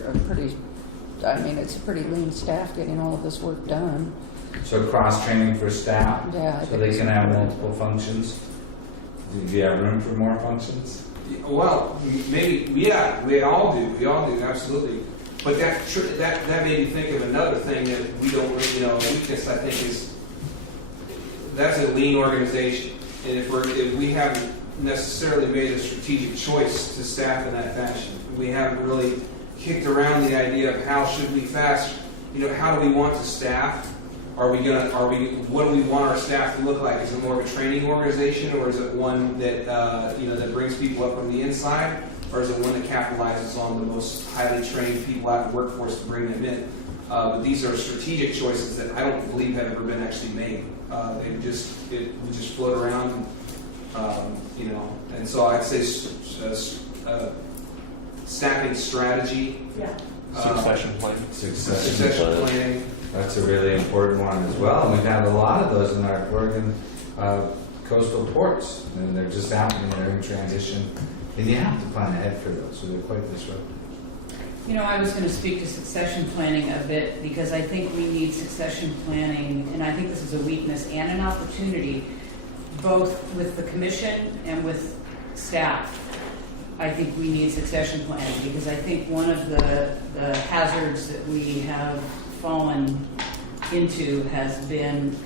it's a pretty lean staff getting all of this work done. So cross-training for staff, Yeah, I so think they it's can have important. multiple functions. Do you have room for more functions? Well, maybe, yeah, we all do, absolutely. But that made me think of another thing that we don't really, a weakness I think is, that's a lean organization. And if we haven't necessarily made a strategic choice to staff in that fashion, we haven't really kicked around the idea of how should we how do we want to staff? What do we want our staff to look like? Is it more of a training organization, or is it one that that brings people up from the inside, or is it one that capitalizes on the most highly trained people out of the workforce to bring them in? But these are strategic choices that I don't believe have ever been actually made. We just float around, and so I'd say staffing strategy, Yeah. Succession planning. succession planning. That's a really important one as well. And we've had a lot of those in our Oregon coastal ports, and they're just happening. They're in transition, and you have to plan ahead for those. So they're quite disruptive. I was going to speak to succession planning a bit because I think we need succession planning, and I think this is a weakness and an opportunity, both with the commission and with staff. I think we need succession planning because I think one of the hazards that we have fallen into has been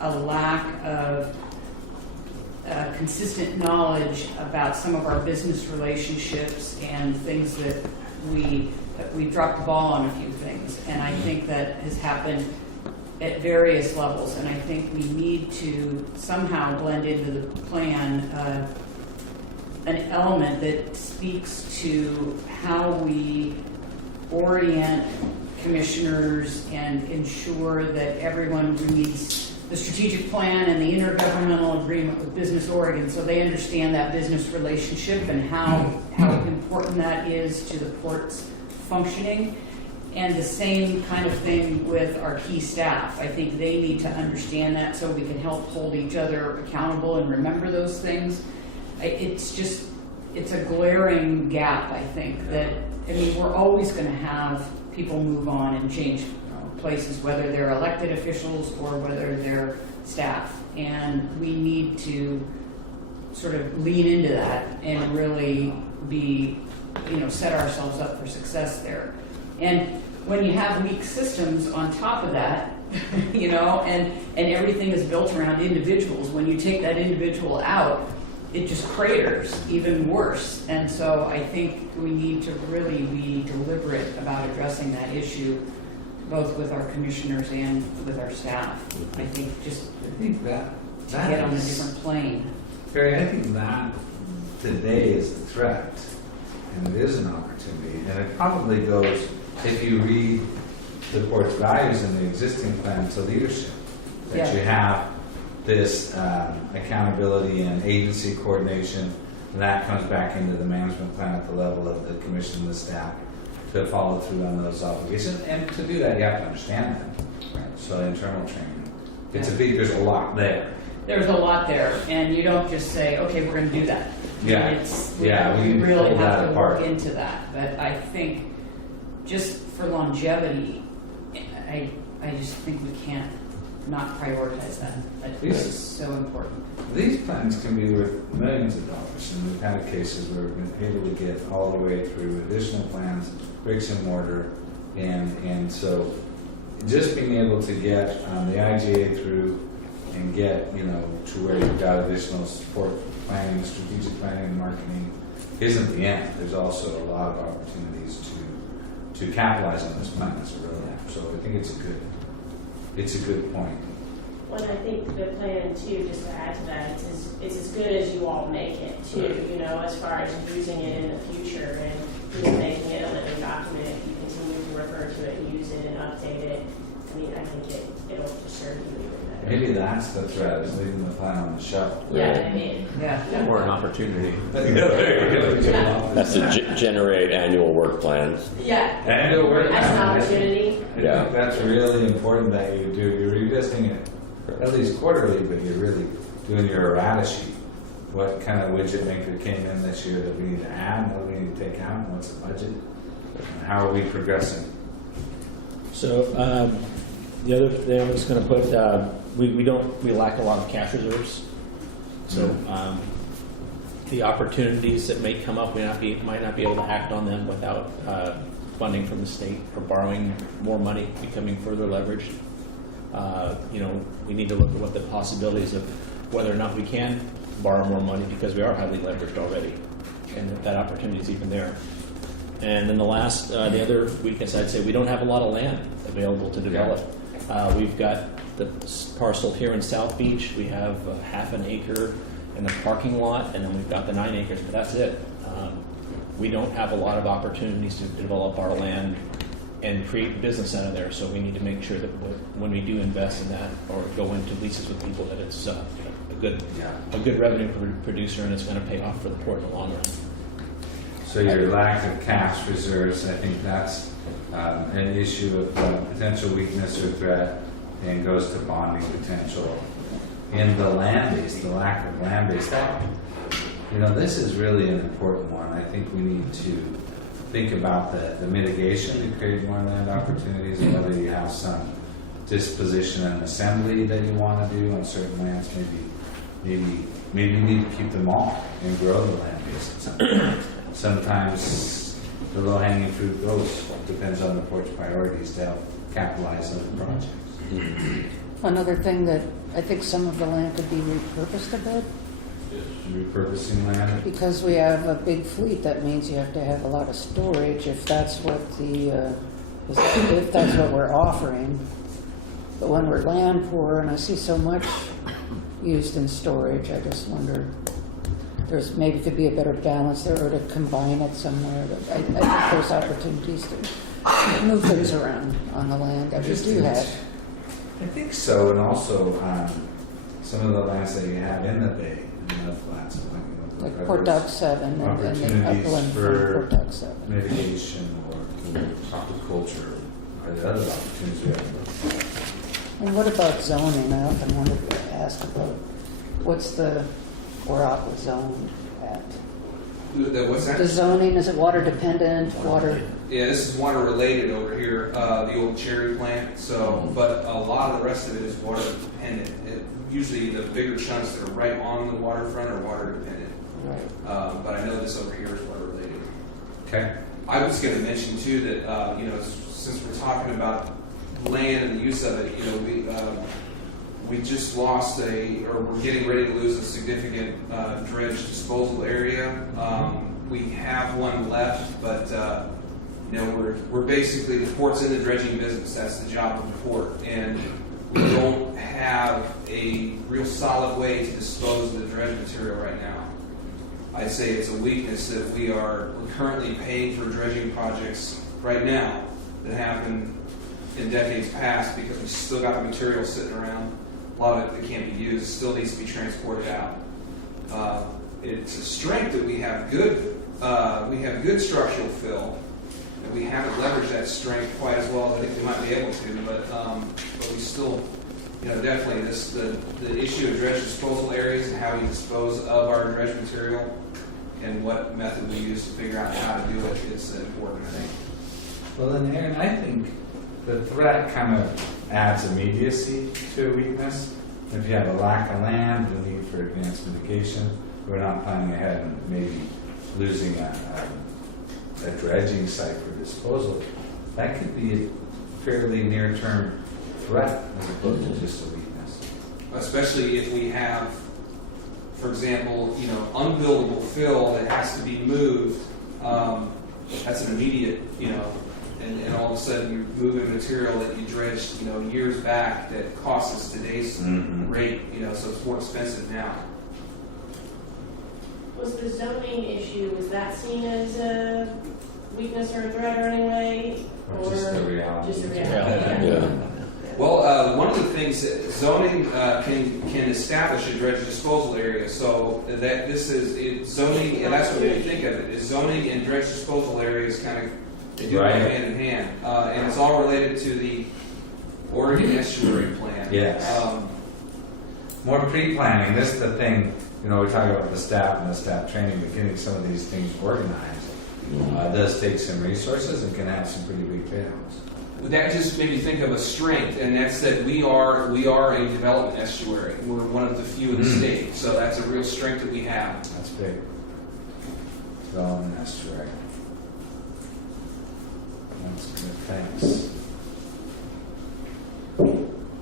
a lack of consistent knowledge about some of our business relationships and things that we dropped the ball on a few things. And I think that has happened at various levels. And I think we need to somehow blend into the plan an element that speaks to how we orient commissioners and ensure that everyone reads the strategic plan and the intergovernmental agreement with Business Oregon so they understand that business relationship and how important that is to the port's functioning. And the same kind of thing with our key staff. I think they need to understand that so we can help hold each other accountable and remember those things. It's a glaring gap, I think, that, I mean, we're always going to have people move on and change places, whether they're elected officials or whether they're staff. And we need to sort of lean into that and really be, set ourselves up for success there. And when you have weak systems on top of that, and everything is built around individuals, when you take that individual out, it just craters even worse. And so I think we need to really be deliberate about addressing that issue, both with our commissioners and with our staff. I think just that to get on a different plane. Barry, I think that today is the threat, and it is an opportunity, and it probably goes, if you read the board's values in the existing plan to leadership, that you have this accountability and agency coordination, and that comes back into the management plan at the level of the commission and the staff to follow through on those obligations. And to do that, you have to understand them. Right. So internal training. There's a lot there. There's a lot there, and you don't just say, okay, we're going to do that. Yeah. We we really pull have that to apart. work into that. But I think just for longevity, I just think we can't not prioritize that. It's so important. These plans can be worth millions of dollars, and we've had cases where we've been able to get all the way through additional plans, bricks and mortar, and so just being able to get the IGA through and get to where you've got additional support planning, strategic planning, and marketing isn't the end. There's also a lot of opportunities to capitalize on this plan as a roadmap. So I think it's a good point. Well, and I think the plan too, just to add to that, it's as good as you all make it too, as far as using it in the future and making it a living document. If you continue to refer to it, use it, and update it, I mean, I think it'll just serve you even better. Maybe that's the threat, is leaving the plan on the shelf. Yeah, I mean, Yeah. Or an opportunity. That's to generate annual work plans. yeah, And it'll work as an out. opportunity. I think that's really important that you do. You're revisiting it at least quarterly, but you're really doing your errata sheet. What kind of widget maker came in this year that we need to add, what do we need to take out, and what's the budget? And how are we progressing? So the other thing I was going to put, we lack a lot of cash reserves. So the opportunities that may come up, might not be able to act on them without funding from the state or borrowing more money, becoming further leveraged. We need to look at what the possibilities of whether or not we can borrow more money, because we are highly leveraged already, and that opportunity is even there. And then the other weakness, I'd say we don't have a lot of land available to develop. We've got the parcel here in South Beach. We have half an acre in the parking lot, and then we've got the 9 acres, but that's it. We don't have a lot of opportunities to develop our land and create business out of there, so we need to make sure that when we do invest in that or go into leases with people, that it's a good revenue producer, and it's going to pay off for the port in the long run. So your lack of cash reserves, I think that's an issue of potential weakness or threat, and goes to bonding potential. In the land base, the lack of land base, this is really an important one. I think we need to think about the mitigation to create more land opportunities, and whether you have some disposition and assembly that you want to do on certain lands. Maybe you need to keep them all and grow the land base. Sometimes the low-hanging fruit goes. Depends on the port's priorities to help capitalize on the projects. Another thing that I think some of the land could be repurposed a bit, Repurposing land. because we have a big fleet. That means you have to have a lot of storage if that's what if that's what we're offering. But when we're land poor, and I see so much used in storage, I just wonder there's maybe could be a better balance there, or to combine it somewhere. But I think there's opportunities to move things around on the land that we do have. I think so, and also some of the lands that you have in the bay, in the flats, Like Port Dock 7 and the opportunities upland from for Port Dock 7. mitigation or aquaculture, or the other opportunities we have. And what about zoning? I often wanted to ask about where aqua zoned at? What's that? The zoning, is it water dependent, water? Yeah, this is water related over here, the old cherry plant. So, but a lot of the rest of it is water dependent. Usually, the bigger chunks that are right on the waterfront are water dependent. Right. But I know this over here is water related. Okay. I was going to mention too that since we're talking about land and the use of it, we just lost or we're getting ready to lose a significant dredge disposal area. We have one left, but we're basically, the port's in the dredging business. That's the job of the port, and we don't have a real solid way to dispose of the dredge material right now. I'd say it's a weakness that we're currently paying for dredging projects right now that happened in decades past because we still got the material sitting around. A lot of it that can't be used, it still needs to be transported out. It's a strength that we have good structural fill, and we haven't leveraged that strength quite as well as I think we might be able to, but we still, definitely the issue of dredge disposal areas and how we dispose of our dredge material and what method we use to figure out how to do it is important, I think. Well, then, Aaron, I think the threat kind of adds immediacy to a weakness. If you have a lack of land, the need for advanced mitigation, we're not planning ahead and maybe losing a dredging site for disposal. That could be a fairly near-term threat as opposed to just a weakness. Especially if we have, for example, unbuildable fill that has to be moved. That's an immediate, and all of a sudden you're moving material that you dredged, years back that costs us today's rate, so it's more expensive now. Was the zoning issue, was that seen as a weakness or a threat or any way? Or just the reality. Just a reality? Yeah. Well, one of the things that zoning can establish a dredge disposal area. So that this is zoning, and that's what we think of it. Is zoning and dredge disposal areas kind of they do go hand in hand, and it's all related to the Oregon Estuary Plan. Yes. More pre-planning. This is the thing. We talk about the staff and the staff training, but getting some of these things organized does take some resources and can have some pretty big payouts. That just made me think of a strength, and that's that we are a development estuary. We're one of the few in the state, so that's a real strength that we have. That's big. Development estuary. That's good. Thanks.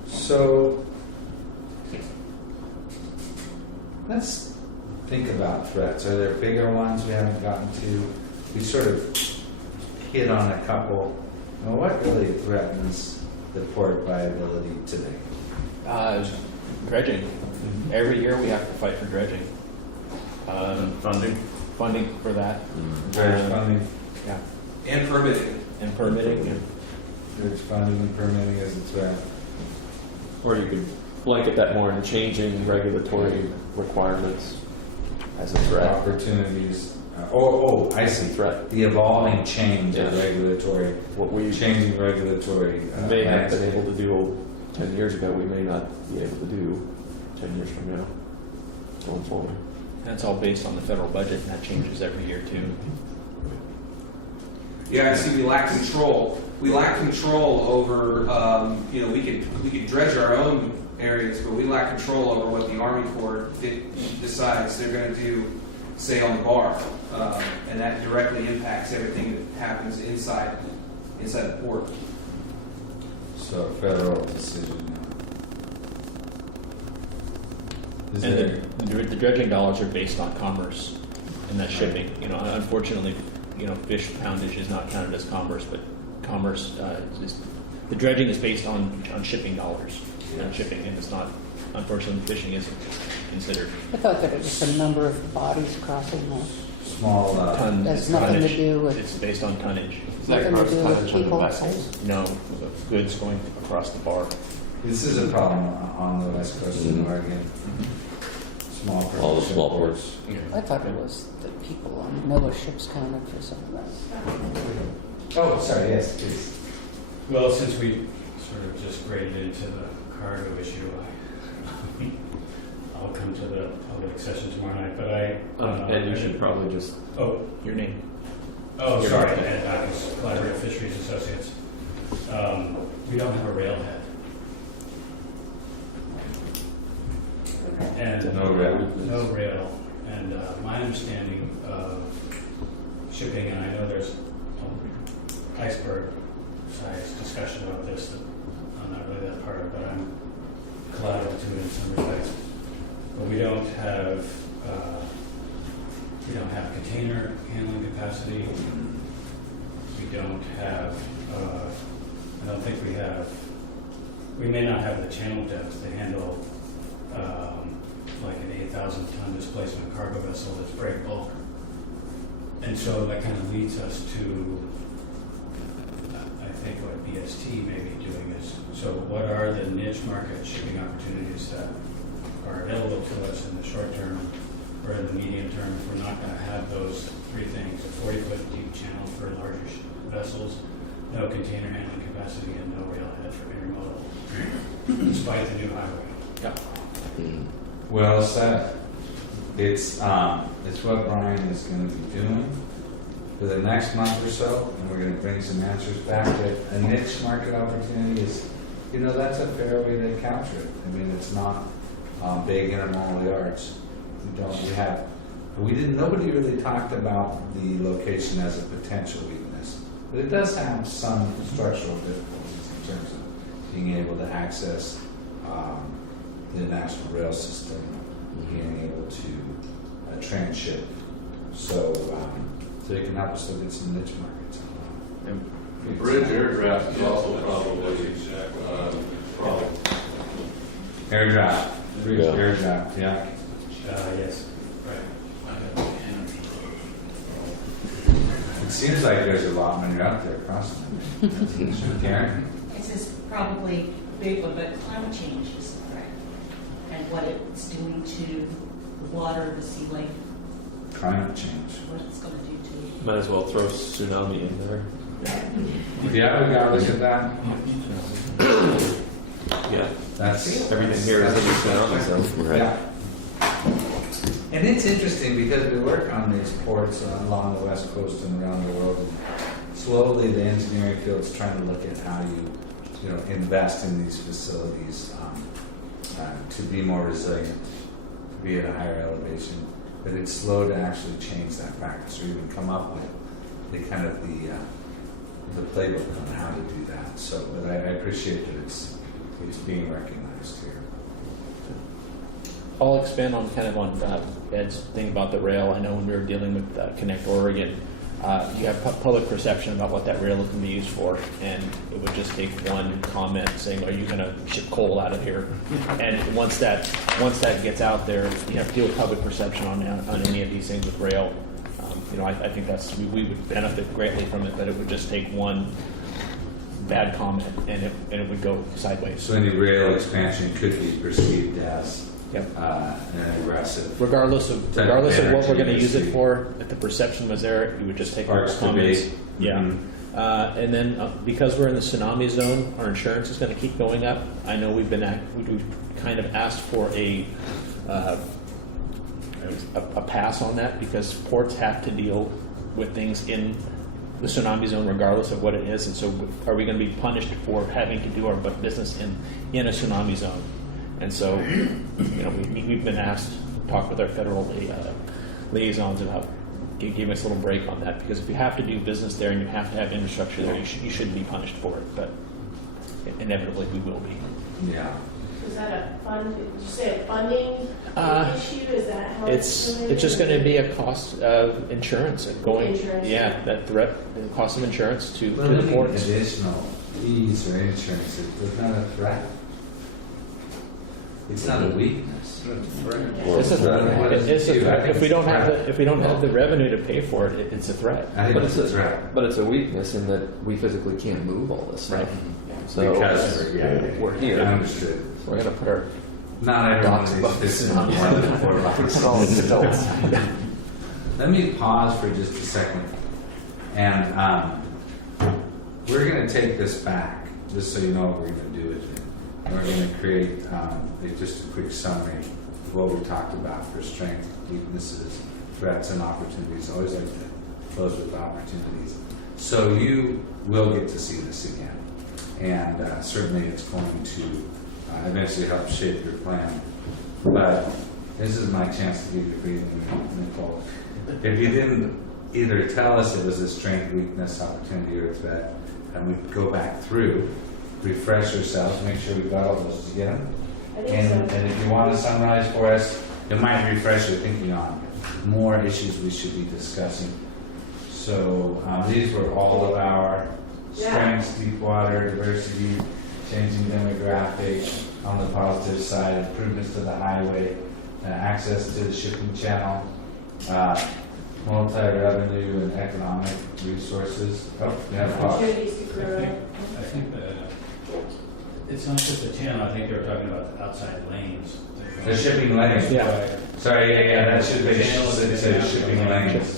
So let's think about threats. Are there bigger ones we haven't gotten to? We sort of hit on a couple. Well, what really threatens the port viability today? Dredging. Every year we have to fight for dredging. Funding for that. Dredge funding. Yeah. And permitting. And permitting. Yeah. Dredge funding and permitting is a threat. Or you could blanket that more in changing regulatory requirements as a threat. Opportunities. I see. Threat. The evolving change of Yeah. regulatory, What we changing regulatory may have been landscape. able to do 10 years ago, we may not be able to do 10 years from now, going forward. That's all based on the federal budget, and that changes every year too. Yeah, I see. We lack control. We lack control over. We could dredge our own areas, but we lack control over what the Army Corps decides they're going to do, say on the bar, and that directly impacts everything that happens inside the port. So a federal decision now. Is And there, the dredging dollars are based on commerce, and that's shipping. Unfortunately, fish poundage is not counted as commerce, but commerce the dredging is based on shipping dollars, not shipping, and it's not. Unfortunately, fishing isn't considered. I thought that it was the number of bodies crossing the, small, Ton, That's nothing to tonnage. do with- It's based on tonnage. nothing to do with people. No goods going across the bar. this is a problem on the west coast of Oregon. Small All the production small ports. I thought it was the people on Miller ships counted for some of that. Oh, sorry, yes, please. Well, since we sort of just graded into the cargo issue, I'll come to the public session tomorrow night, but And you should probably just, Oh, Your name. oh, sorry, Ed Dawkins, Collaborative Fisheries Associates. We don't have a railhead. And No rail. No rail. And my understanding of shipping, and I know there's iceberg-sized discussion about this that I'm not really that part of, but I'm collateral to it in some respects. But we don't have container handling capacity. We don't have. I don't think we have. We may not have the channel depth to handle like an 8,000 ton displacement cargo vessel that's break bulk. And so that kind of leads us to, I think, what BST may be doing is, so what are the niche market shipping opportunities that are available to us in the short term or in the medium term if we're not going to have those three things, a 40-foot deep channel for larger vessels, no container handling capacity, and no railhead for intermodal, despite the new highway. Yeah. Well said. It's what Brian is going to be doing for the next month or so, and we're going to bring some answers back. But a niche market opportunity is, that's a fair way to capture it. I mean, it's not big intermodal yards. Nobody really talked about the location as a potential weakness, but it does have some structural difficulties in terms of being able to access the national rail system, being able to transship. So it can help us look at some niche markets. The bridge aircraft is also probably a problem. Airdrop. Bridge Yeah. airdrop, yeah. Yes, right. It seems like there's a lot when you're out there crossing them. Karen? This is probably a big one, but climate change is a threat. And what it's doing to the water, the sea life, Climate change. what it's going to do to. might as well throw tsunami in there. Yeah, we got to look at that. Yeah, That's everything here is in the tsunami zone. Right. Yeah. And it's interesting because we work on these ports along the West Coast and around the world. And slowly, the engineering field's trying to look at how you invest in these facilities to be more resilient, to be at a higher elevation. But it's slow to actually change that practice or even come up with the kind of the playbook on how to do that. So, but I appreciate that it's being recognized here. I'll expand on Ed's thing about the rail. I know when we were dealing with Connect Oregon, you have public perception about what that rail is going to be used for, and it would just take one comment saying, "Are you going to ship coal out of here?" And once that gets out there, you have to deal with public perception on any of these things with rail. I think we would benefit greatly from it, but it would just take one bad comment and it would go sideways. So any rail expansion could be perceived as Yep. an aggressive. Regardless of Type of what we're going to energy use it industry. for, if the perception was there, you would just take Sparks those comments. debate. Yeah. Mhm. And then because we're in the tsunami zone, our insurance is going to keep going up. I know we've kind of asked for a pass on that because ports have to deal with things in the tsunami zone regardless of what it is. And so are we going to be punished for having to do our business in a tsunami zone? And so, we've been asked to talk with our federal liaisons about giving us a little break on that, because if you have to do business there and you have to have infrastructure there, you shouldn't be punished for it, but inevitably we will be. Yeah. Is that did you say a funding issue? Is that how It's just going to be a cost of insurance and going. Insurance. Yeah, the cost of insurance to Well, the any ports. additional fees or insurance is not a threat. It's not a weakness. It's a threat. If we don't have the revenue to pay for it, it's a threat. I think it's a threat. But it's a weakness in that we physically can't move all this stuff. Right. So Because we're here. I understood. So we're going to put our Not everyone Docs is this in bucks. one of the four Put all boxes. the adults. Let me pause for just a second. And we're gonna take this back, just so you know what we're gonna do with it. And we're gonna create just a quick summary of what we talked about for strengths, weaknesses, threats, and opportunities. Always like to close with opportunities. So you will get to see this again. And certainly it's going to eventually help shape your plan. But this is my chance to give you breathing, Nicole. If you didn't either tell us it was a strength, weakness, opportunity, or threat, and we go back through, refresh ourselves, make sure we got all those together. I think so. And if you want to summarize for us, it might refresh your thinking on more issues we should be discussing. So these were all of our strengths: deep water, diversity, changing demographics. On the positive side, improvements to the highway, access to the shipping channel, multi-revenue and economic resources. Oh, yeah, Opportunities to grow. I think it's not just the channel, I think they were talking about the outside lanes. the shipping lanes. Yeah. Sorry, yeah, that should be shipping lanes.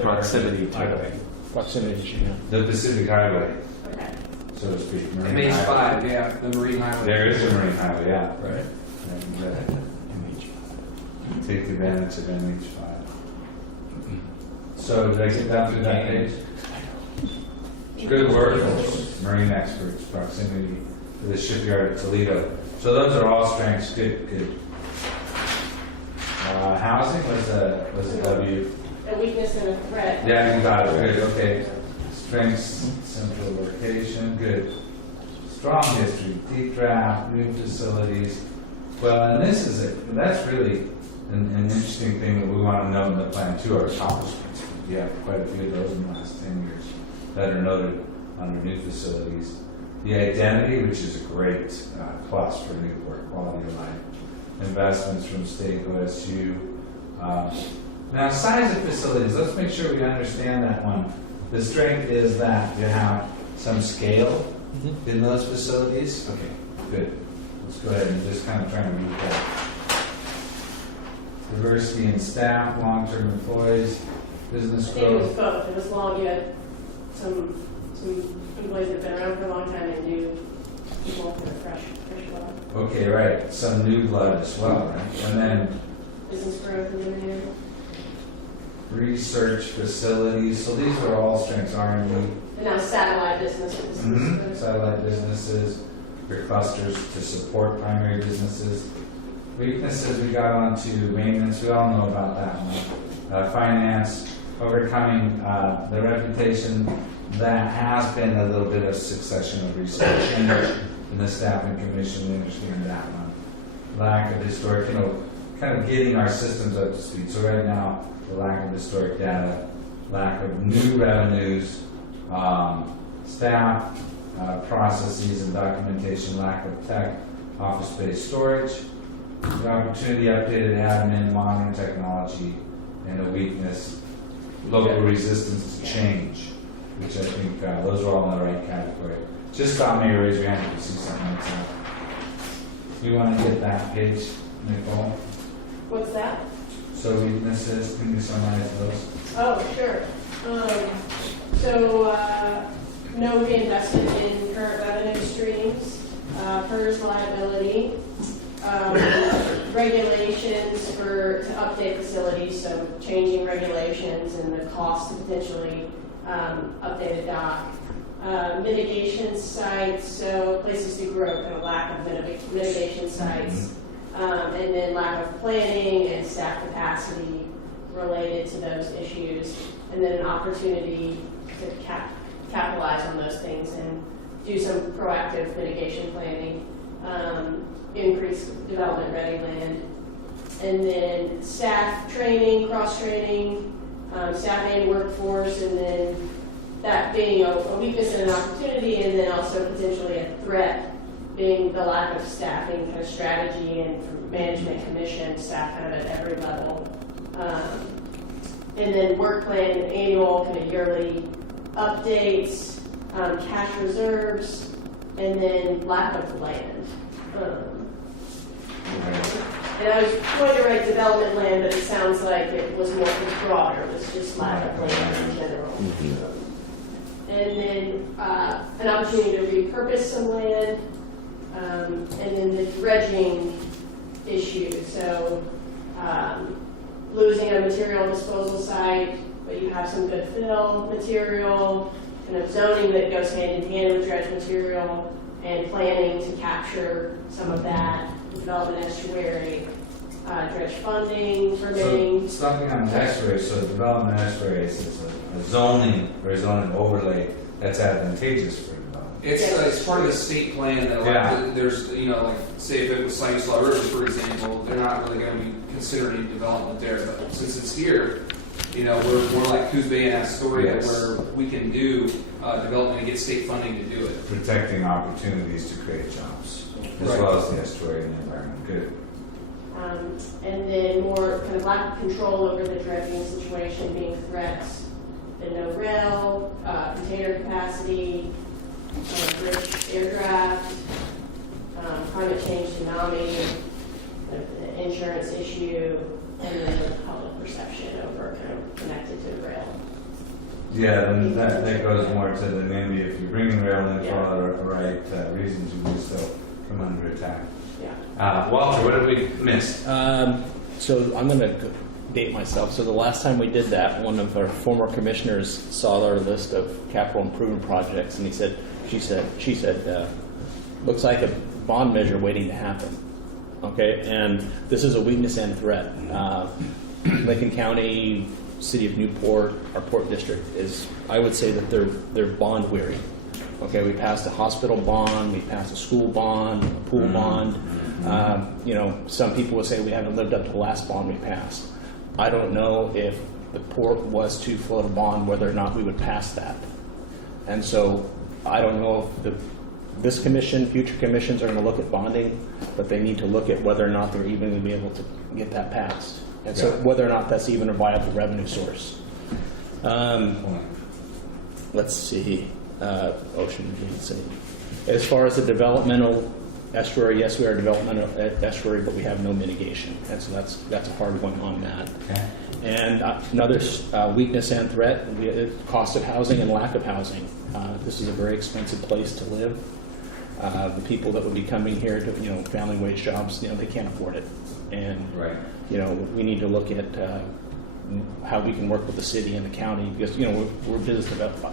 Proximity to Highway. Proximity, yeah. The Pacific Highway, Okay. so to speak. Marine MH5, Highway. yeah, the Marine Highway. There is a marine highway, yeah. Right. And, take advantage of MH5. So did I get down through that page? Good work, marine experts, proximity to the shipyard at Toledo. So those are all strengths. Good, good. Housing was a W. A weakness and a threat. Yeah, you got it. Good. Okay. Strengths, central location. Good. Strong history, deep draft, new facilities. Well, and this is it. That's really an interesting thing that we want to note in the plan too. Our accomplishments. We have quite a few of those in the last 10 years that are noted under new facilities. The identity, which is a great plus for Newport, quality of life. Investments from state OSU. Now, size of facilities, let's make sure we understand that one. The strength is that you have some scale in those facilities. Okay, good. Let's go ahead and just kind of try and read that. Diversity in staff, long-term employees, business I think it was growth. both. It was long, you had some employees that have been around for a long time and new people for the fresh blood. Okay, right. Some new blood as well, right? And then Business growth in the area. research facilities. So these are all strengths, R&D. And now satellite businesses. Satellite businesses, your clusters to support primary businesses. Weaknesses, we got onto maintenance. We all know about that one. Finance, overcoming the reputation that has been a little bit of succession of research in the staffing commission. We understand that one. Lack of historic, kind of getting our systems up to speed. So right now, the lack of historic data, lack of new revenues, staff, processes and documentation, lack of tech, office-based storage, the opportunity, updated admin, modern technology, and a weakness, local resistance to change, which I think those are all in the right category. Just stop me or raise your hand if you see something like that. You want to get that page, Nicole? What's that? So weaknesses, can you summarize those? Oh, sure. No reinvestment in current revenue streams, PERS liability, regulations to update facilities, so changing regulations and the cost to potentially update a dock. Mitigation sites, so places to grow, kind of lack of mitigation sites. And then lack of planning and staff capacity related to those issues, and then an opportunity to capitalize on those things and do some proactive mitigation planning, increase development ready land, and then staff training, cross-training, staff and workforce, and then that being a weakness and an opportunity, and then also potentially a threat being the lack of staffing, kind of strategy and from management commission staff kind of at every level. And then work plan, annual, kind of yearly updates, cash reserves, and then lack of land. And I was going to write development land, but it sounds like it was more broader. It was just lack of land in general. And then an opportunity to repurpose some land, and then the dredging issue. So losing a material disposal site, but you have some good fill material, kind of zoning that goes hand in hand with dredge material, and planning to capture some of that, development estuary, dredge funding, permitting. So something on estuary, so development estuaries is a zoning or a zoning overlay that's advantageous for development. It's part of the state plan that there's, like, say if it was Siuslaw River, for example, they're not really going to be considering any development there. But since it's here, we're more like Coos Bay and Astoria, Yes. where we can do development and get state funding to do it. Protecting opportunities to create jobs, as Right. well as the estuary and the environment. Good. And then more kind of lack of control over the dredging situation being threats, the no rail, container capacity, bridge air draft, climate change tsunami, the insurance issue, and then the public perception over kind of connected to rail. Yeah, and that goes more to the NIMBY. If you bring rail in for the right reasons, you will still come under attack. Yeah. Walter, what did we miss? So I'm going to date myself. So the last time we did that, one of our former commissioners saw our list of capital improvement projects, and she said, looks like a bond measure waiting to happen. Okay, and this is a weakness and threat. Lincoln County, City of Newport, our port district is, I would say that they're bond weary. Okay, we passed a hospital bond, we passed a school bond, a pool bond. Some people would say we haven't lived up to the last bond we passed. I don't know if the port was to float a bond, whether or not we would pass that. And so I don't know if this commission, future commissions are going to look at bonding, but they need to look at whether or not they're even going to be able to get that passed. And so whether or not that's even a viable revenue source. Let's see. Ocean agency. As far as the developmental estuary, yes, we are a developmental estuary, but we have no mitigation. And so that's a hard one on that. Okay. And another weakness and threat, cost of housing and lack of housing. This is a very expensive place to live. The people that would be coming here to, family wage jobs, they can't afford it. And, we need to look at how we can work with the city and the county because, we're business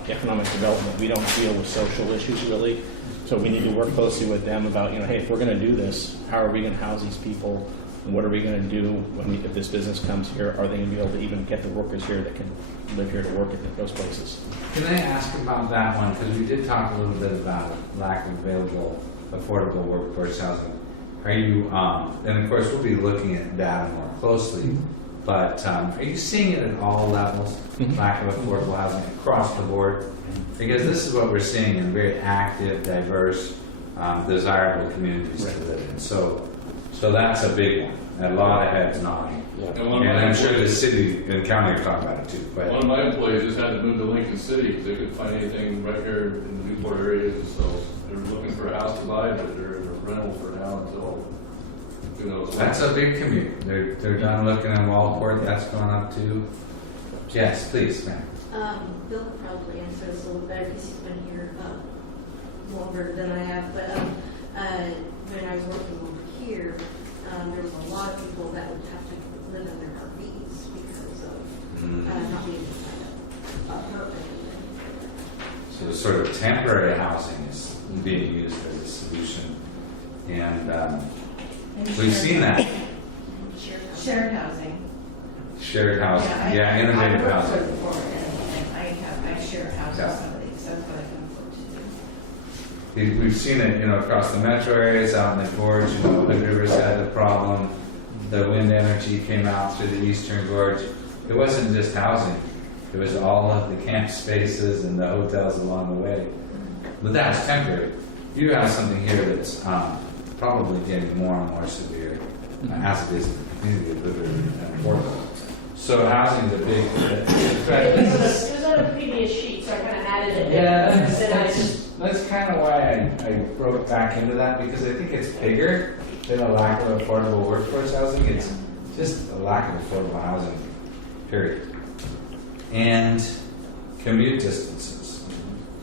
economic development. We don't deal with social issues really. So we need to work closely with them about, hey, if we're going to do this, how are we going to house these people? And what are we going to do if this business comes here? Are they going to be able to even get the workers here that can live here to work at those places? Can I ask about that one? Because we did talk a little bit about lack of available, affordable workforce housing. Are you, and of course we'll be looking at data more closely, but are you seeing it at all levels, lack of affordable housing across the board? Because this is what we're seeing in very active, diverse, desirable communities to live in. So that's a big one. A lot of heads nodding. And I'm sure the city and county are talking about it too. But one of my employees just had to move to Lincoln City because they couldn't find anything right here in the Newport area. So they're looking for a house to buy, but they're in a rental for now until who knows. that's a big commute. They're done looking at Wallport. That's going up too. Yes, please, ma'am. Bill could probably answer this a little better because he's been here longer than I have. But when I was working over here, there was a lot of people that would have to live in their RVs because of not being able to find a apartment. So the sort of temporary housing is being used as a solution. And we've seen that. Shared housing. Shared housing. Yeah, Innovative I housing. work for the board and I share a house with somebody, so that's what I can afford to do. We've seen it, across the metro areas, out in the gorge. Hood Rivers had the problem. The wind energy came out through the eastern gorge. It wasn't just housing. It was all of the camp spaces and the hotels along the way. But that's temporary. You have something here that's probably getting more and more severe as it is in the community of Hood River and Portland. So housing is a big threat. It was on a previous sheet, so I kind of added it. That's kind of why I broke back into that, because I think it's bigger than a lack of affordable workforce housing. It's just a lack of affordable housing, period. And commute distances.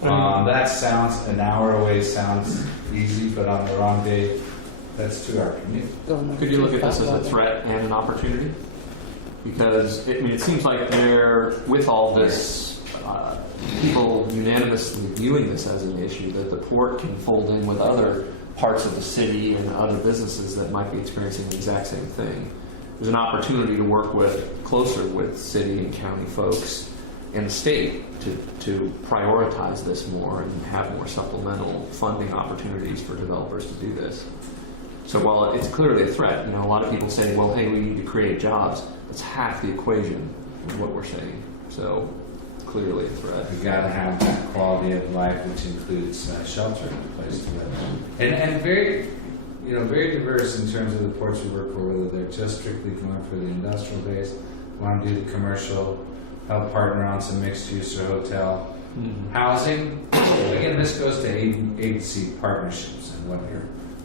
That sounds, an hour away sounds easy, but on the wrong day, that's 2-hour commute. Could you look at this as a threat and an opportunity? Because, it seems like they're, with all this, people unanimously viewing this as an issue, that the port can fold in with other parts of the city and other businesses that might be experiencing the exact same thing. There's an opportunity to work closer with city and county folks and the state to prioritize this more and have more supplemental funding opportunities for developers to do this. So while it's clearly a threat, a lot of people say, well, hey, we need to create jobs. It's half the equation of what we're saying. So clearly a threat. We gotta have that quality of life, which includes shelter and a place to live. And very, very diverse in terms of the ports we work for, whether they're just strictly going for the industrial base, want to do the commercial, help partner on some mixed use or hotel. Housing, again, this goes to agency partnerships and what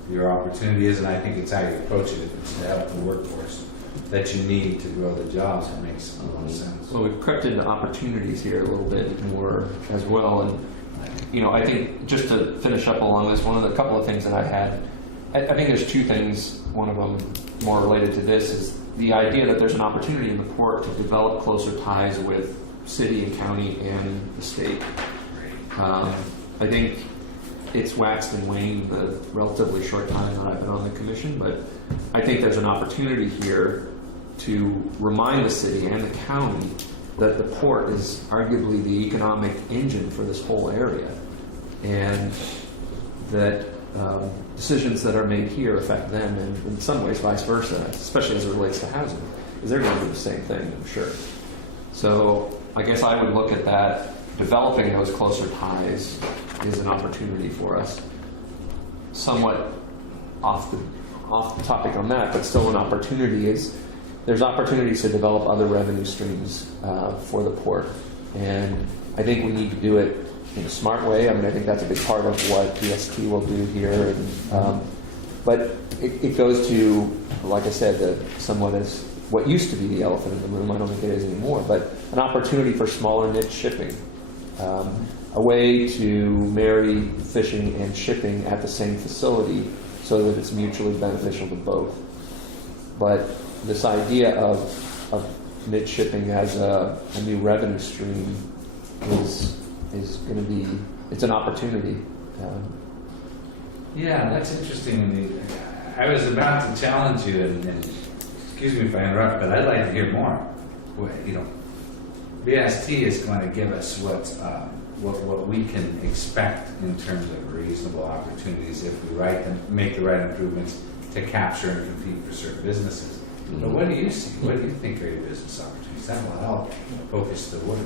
your opportunity is, and I think it's how you approach it. If it's to help the workforce that you need to grow the jobs, it makes a lot of sense. Well, we've crept into opportunities here a little bit more as well. And, I think just to finish up along this, one of the couple of things that I had, I think there's two things. One of them more related to this is the idea that there's an opportunity in the port to develop closer ties with city and county and the state. I think it's waxed and waned the relatively short time that I've been on the commission, but I think there's an opportunity here to remind the city and the county that the port is arguably the economic engine for this whole area, and that decisions that are made here affect them, and in some ways vice versa, especially as it relates to housing, because they're going to do the same thing, I'm sure. So I guess I would look at that. Developing those closer ties is an opportunity for us. Somewhat off the topic on that, but still an opportunity is there's opportunities to develop other revenue streams for the port, and I think we need to do it in a smart way. I think that's a big part of what DST will do here, and, but it goes to, like I said, somewhat as what used to be the elephant in the room. I don't think it is anymore, but an opportunity for smaller niche shipping. A way to marry fishing and shipping at the same facility so that it's mutually beneficial to both. But this idea of niche shipping as a new revenue stream is going to be, it's an opportunity. Yeah, that's interesting. I was about to challenge you, and excuse me if I interrupt, but I'd like to hear more. BST is going to give us what we can expect in terms of reasonable opportunities if we make the right improvements to capture and compete for certain businesses. But what do you see? What do you think are your business opportunities? That will help focus the work.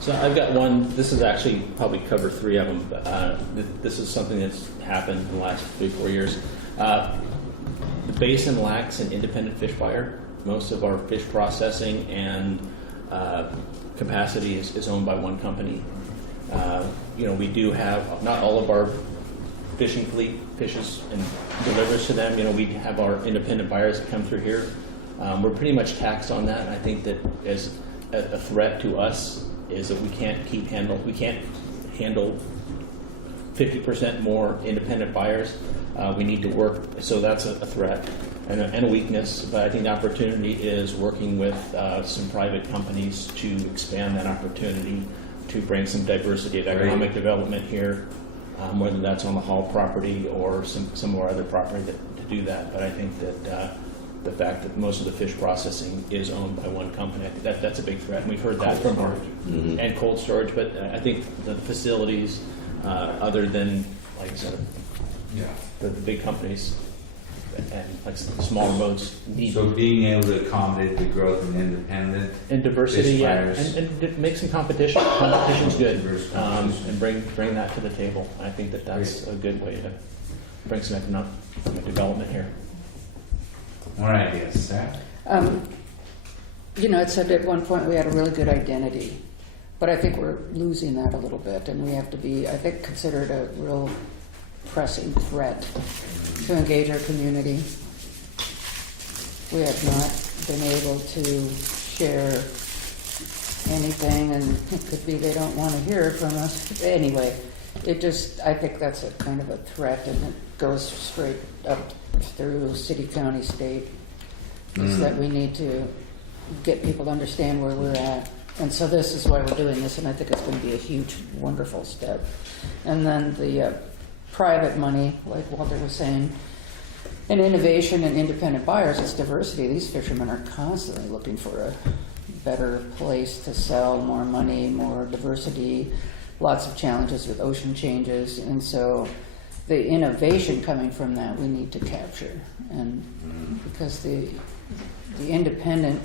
So I've got one. This is actually probably cover 3 of them. But this is something that's happened in the last 3-4 years. The basin lacks an independent fish buyer. Most of our fish processing and capacity is owned by one company. We do have, not all of our fishing fleet fishes and delivers to them. We have our independent buyers that come through here. We're pretty much taxed on that, and I think that as a threat to us is that we can't handle 50% more independent buyers. We need to work, so that's a threat and a weakness, but I think the opportunity is working with some private companies to expand that opportunity, to bring some diversity of economic development here, whether that's on the Hall property or some more other property to do that. But I think that the fact that most of the fish processing is owned by one company, I think that's a big threat. And we've heard that from our, and cold storage, but I think the facilities, other than, like I said, the big companies and like smaller boats need. So being able to accommodate the growth in independent and diversity, fish buyers. and make some competition. Competition's good, and bring that to the table. I think that's a good way to bring some economic development here. More ideas, Sarah? It said at one point we had a really good identity, but I think we're losing that a little bit, and we have to be, I think, considered a real pressing threat to engage our community. We have not been able to share anything, and it could be they don't want to hear from us. Anyway, I think that's a kind of a threat, and it goes straight up through city, county, state, is that we need to get people to understand where we're at. And so this is why we're doing this, and I think it's going to be a huge, wonderful step. And then the private money, like Walter was saying, and innovation and independent buyers, it's diversity. These fishermen are constantly looking for a better place to sell, more money, more diversity, lots of challenges with ocean changes. And so the innovation coming from that we need to capture. And because the independentness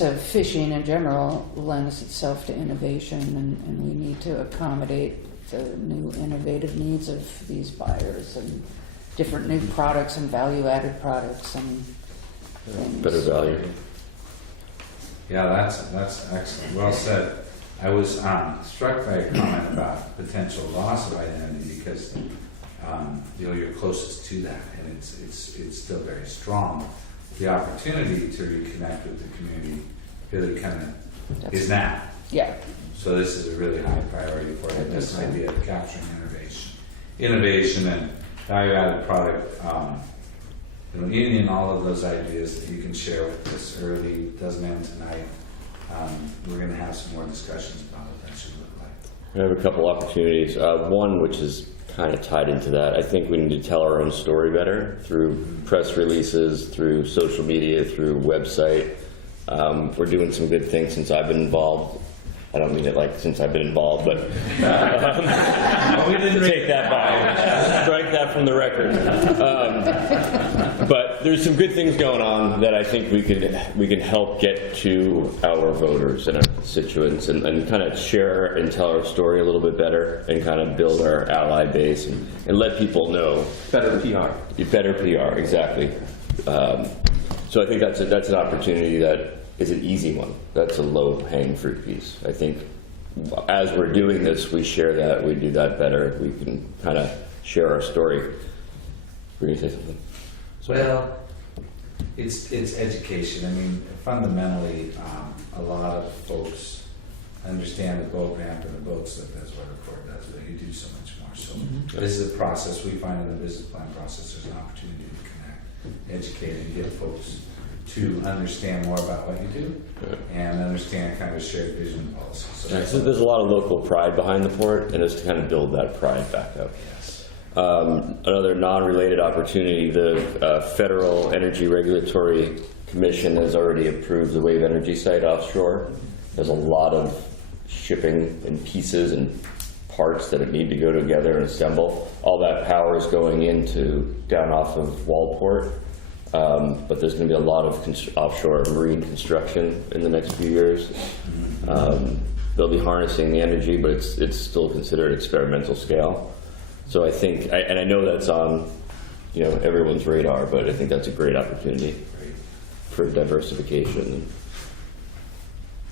of fishing in general lends itself to innovation, and we need to accommodate the new innovative needs of these buyers and different new products and value-added products and things. Better value. Yeah, that's excellent. Well said. I was struck by a comment about potential loss of identity because you're closest to that, and it's still very strong. The opportunity to reconnect with the community really kind of is now. Yeah. So this is a really high priority for you. This idea of capturing innovation and value-added product. In all of those ideas that you can share with us early, doesn't end tonight. We're going to have some more discussions about what that should look like. We have a couple opportunities. One, which is kind of tied into that, I think we need to tell our own story better through press releases, through social media, through website. We're doing some good things since I've been involved. I don't mean it like since I've been involved, but we didn't take that back. Strike that from the record. But there's some good things going on that I think we can help get to our voters and our constituents and kind of share and tell our story a little bit better and kind of build our ally base and let people know. Better PR. Better PR, exactly. So I think that's an opportunity that is an easy one. That's a low-hanging fruit piece. I think as we're doing this, we share that, we do that better. We can kind of share our story. Were you going to say something? Well, it's education. I mean, fundamentally, a lot of folks understand the boat ramp and the boat slip as what a court does, but you do so much more. So this is a process. We find in the business plan process there's an opportunity to connect, educate, and get folks to understand more about what you do and understand kind of shared vision and policy. So there's a lot of local pride behind the port, and it's to kind of build that pride back up. Yes. Another non-related opportunity, the Federal Energy Regulatory Commission has already approved the wave energy site offshore. There's a lot of shipping and pieces and parts that need to go together and assemble. All that power is going into down off of Walport. But there's going to be a lot of offshore marine construction in the next few years. They'll be harnessing the energy, but it's still considered experimental scale. So I think, and I know that's on everyone's radar, but I think that's a great opportunity for diversification.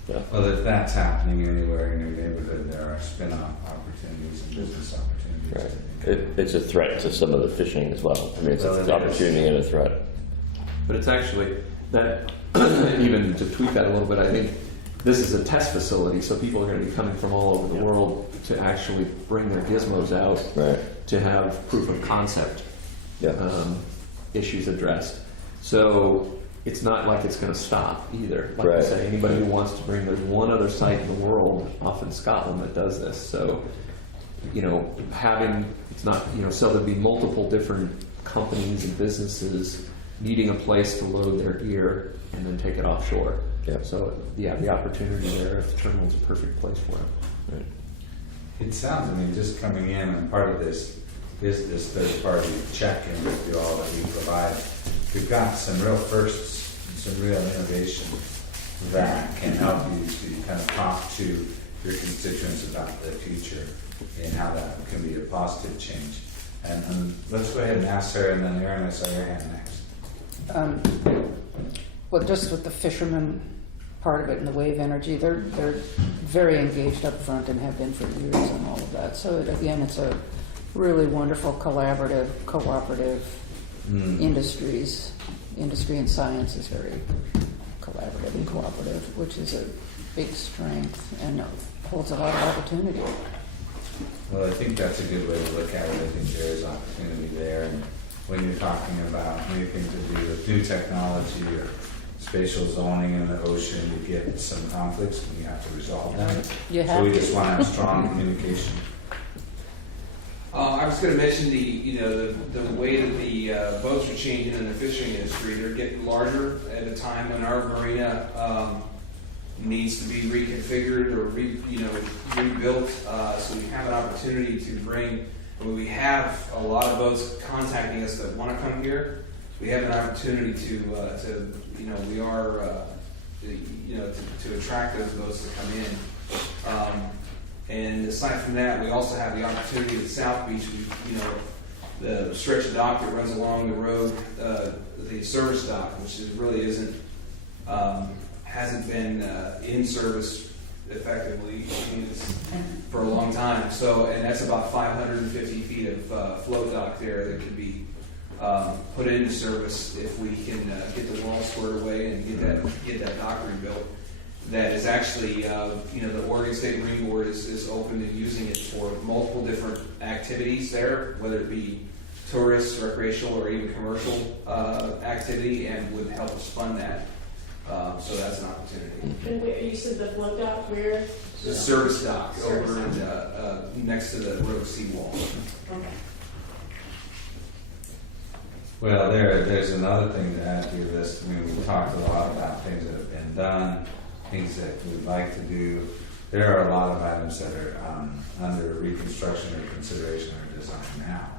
Yeah. Well, if that's happening anywhere in your neighborhood, there are spin-off opportunities and business opportunities. Right. It's a threat to some of the fishing as well. I mean, it's an opportunity and a threat. But it's actually that, even to tweak that a little bit, I think this is a test facility, so people are going to be coming from all over the world to actually bring their gizmos out to have proof of concept issues addressed. So it's not like it's going to stop either. Like I say, anybody who wants to bring, there's one other site in the world off in Scotland that does this. So, having, it's not, so there'll be multiple different companies and businesses needing a place to load their gear and then take it offshore. So, the opportunity there, if the terminal's a perfect place for it. It sounds, just coming in and part of this third-party check-in with you all that you provide, we've got some real firsts, some real innovation that can help you to kind of talk to your constituents about the future and how that can be a positive change. And let's go ahead and ask Sarah, and then Aaron, I saw your hand next. Well, just with the fishermen part of it and the wave energy, they're very engaged up front and have been for years and all of that. So again, it's a really wonderful collaborative, cooperative industry and science is very collaborative and cooperative, which is a big strength and holds a lot of opportunity. Well, I think that's a good way to look at it. I think there is opportunity there. And when you're talking about anything to do with new technology or spatial zoning in the ocean, you get some conflicts and you have to resolve them. You So have we to. just want to have strong communication. I was going to mention the way that the boats are changing in the fishing industry. They're getting larger at a time when our marina needs to be reconfigured or rebuilt. So we have an opportunity to bring. We have a lot of boats contacting us that want to come here. We have an opportunity to attract those boats to come in. And aside from that, we also have the opportunity at South Beach, the stretch of dock that runs along the road, the service dock, which hasn't been in service effectively for a long time. So, and that's about 550 feet of float dock there that could be put into service if we can get the wall squared away and get that dock rebuilt. That is actually, the Oregon State Marine Board is open to using it for multiple different activities there, whether it be tourist, recreational, or even commercial activity, and would help us fund that. So that's an opportunity. And you said the float dock where? The service dock over next to the road seawall. Okay. Well, there's another thing to add to your list. I mean, we talked a lot about things that have been done, things that we'd like to do. There are a lot of items that are under reconstruction or consideration or design now.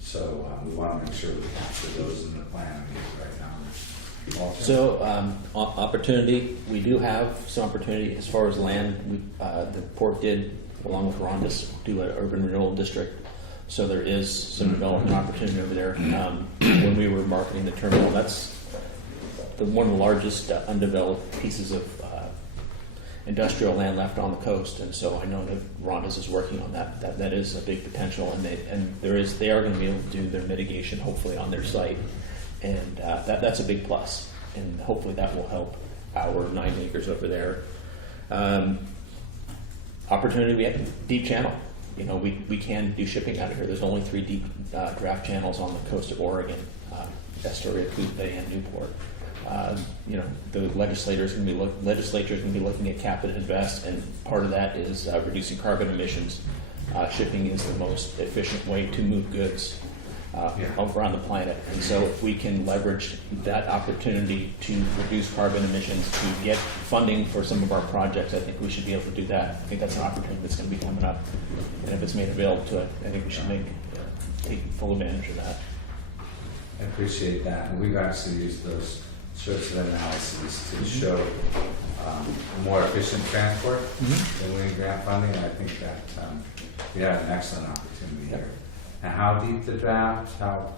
So we want to make sure we capture those in the plan and get it right now. Walter? So, opportunity, we do have some opportunity as far as land. The port did, along with Rondas, do an urban renewal district. So there is some development opportunity over there. When we were marketing the terminal, that's one of the largest undeveloped pieces of industrial land left on the coast. And so I know that Rondas is working on that. That is a big potential, and they are going to be able to do their mitigation hopefully on their site, and that's a big plus. And hopefully that will help our 9 acres over there. Opportunity, we have deep channel. We can do shipping out of here. There's only 3 deep draft channels on the coast of Oregon, Astoria, Coos Bay, and Newport. The legislators can be looking at cap and invest, and part of that is reducing carbon emissions. Shipping is the most efficient way to move goods around the planet, and so if we can leverage that opportunity to reduce carbon emissions, to get funding for some of our projects, I think we should be able to do that. I think that's an opportunity that's going to be coming up, and if it's made available to us, I think we should take full advantage of that. I appreciate that. And we've actually used those sorts of analyses to show more efficient transport than winning grant funding. And I think that we have an excellent opportunity here. And how deep the draft? How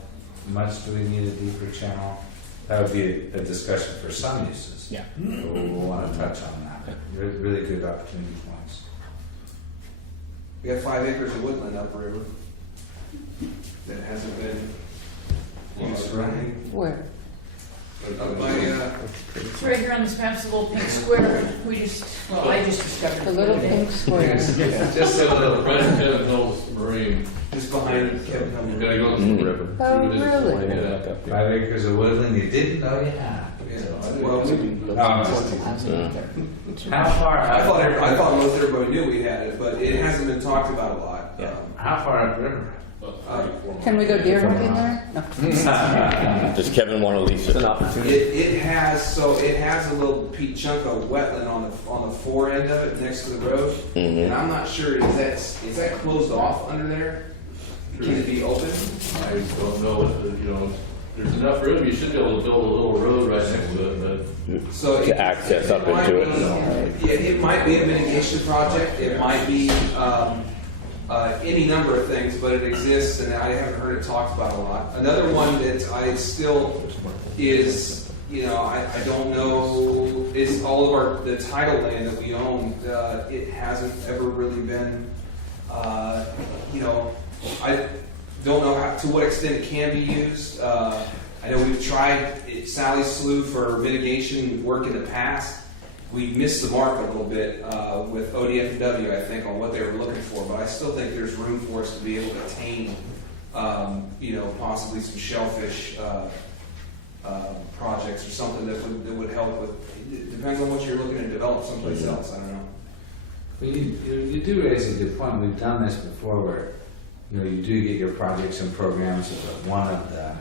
much do we need a deeper channel? That would be a discussion for some uses. Yeah. We'll want to touch on that. Really good opportunity points. We have 5 acres of woodland upriver that hasn't been used for anything. Where? Up by, It's right here on this map, it's a little pink square. I just discovered it. The little pink square. Just a little. Right in Kevin Hills Marine. just behind Kevin You Humble. gotta go through the river. Oh, really? Yeah. 5 acres of woodland you didn't know you had. Well, How far? I thought most everybody knew we had it, but it hasn't been talked about a lot. How far upriver? Can we go deer hunting there? No. Does Kevin want to lease it? It has a little chunk of wetland on the fore end of it next to the road, and I'm not sure is that closed off under there? Can it be open? I don't know, there's enough room, you should be able to build a little road right next to it, but. So To access up into it. Yeah, it might be a mitigation project. It might be any number of things, but it exists, and I haven't heard it talked about a lot. Another one that I still is, I don't know, is all of the title land that we own. It hasn't ever really been, I don't know to what extent it can be used. I know we've tried Sally Slough for mitigation work in the past. we missed the mark a little bit with ODF&W, I think, on what they were looking for. But I still think there's room for us to be able to attain, possibly some shellfish projects or something that would help with. It depends on what you're looking to develop someplace else. I don't know. Well, you do raise a good point. We've done this before where, you do get your projects and programs, but one of the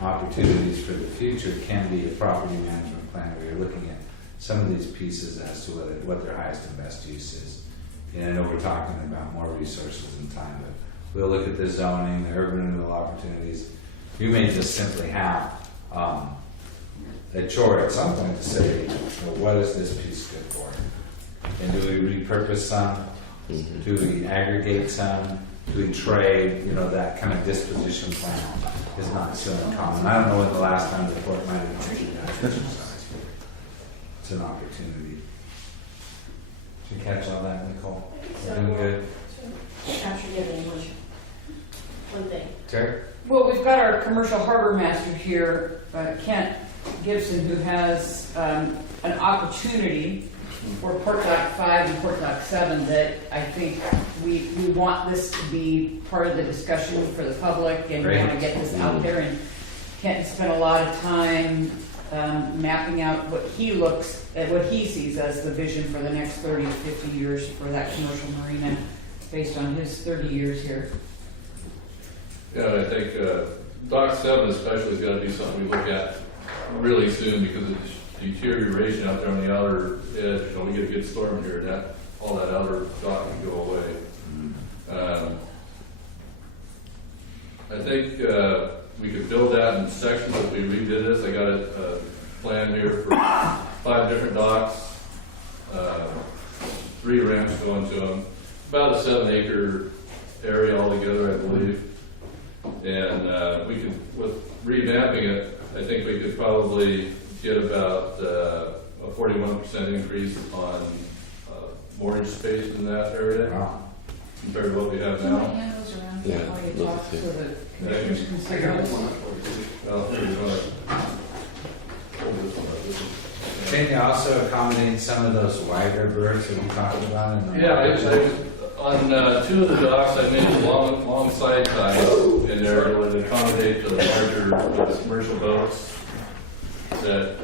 opportunities for the future can be a property management plan where you're looking at some of these pieces as to what their highest and best use is. And I know we're talking about more resources and time, but we'll look at the zoning, the urban renewal opportunities. You may just simply have a chore at some point to say, what is this piece good for? And do we repurpose some? Do we aggregate some? Do we trade? That kind of disposition plan is not so uncommon. I don't know when the last time the court might have treated that exercise. It's an opportunity. Did you catch all that, Nicole? We're doing good. Captured it in English. One thing. Terry? Well, we've got our commercial harbor master here, Kent Gibson, who has an opportunity for Port Dock 5 and Port Dock 7 that I think we want this to be part of the discussion for the public, and we want to get this out there. And Kent spent a lot of time mapping out what he sees as the vision for the next 30 to 50 years for that commercial marina, based on his 30 years here. Yeah, I think Dock 7 especially has got to be something we look at really soon because of the deterioration out there on the outer edge. We get a good storm here, all that outer dock can go away. I think we could build that in sections if we redid this. I got a plan here for 5 different docks, 3 ramps going to them, about a 7-acre area altogether, I believe. And we could, with revamping it, I think we could probably get about a 41% increase on moorage space in that area compared to what we have Can I now. hand those around Yeah, before you love talk to so see. the commissioners can see this? Well, here you go. Hold this one up. This one. Can you also accommodate some of those wider berths that we talked about? In the Yeah, on 2 of the docks, I made a long side tie in there that would accommodate the larger commercial boats that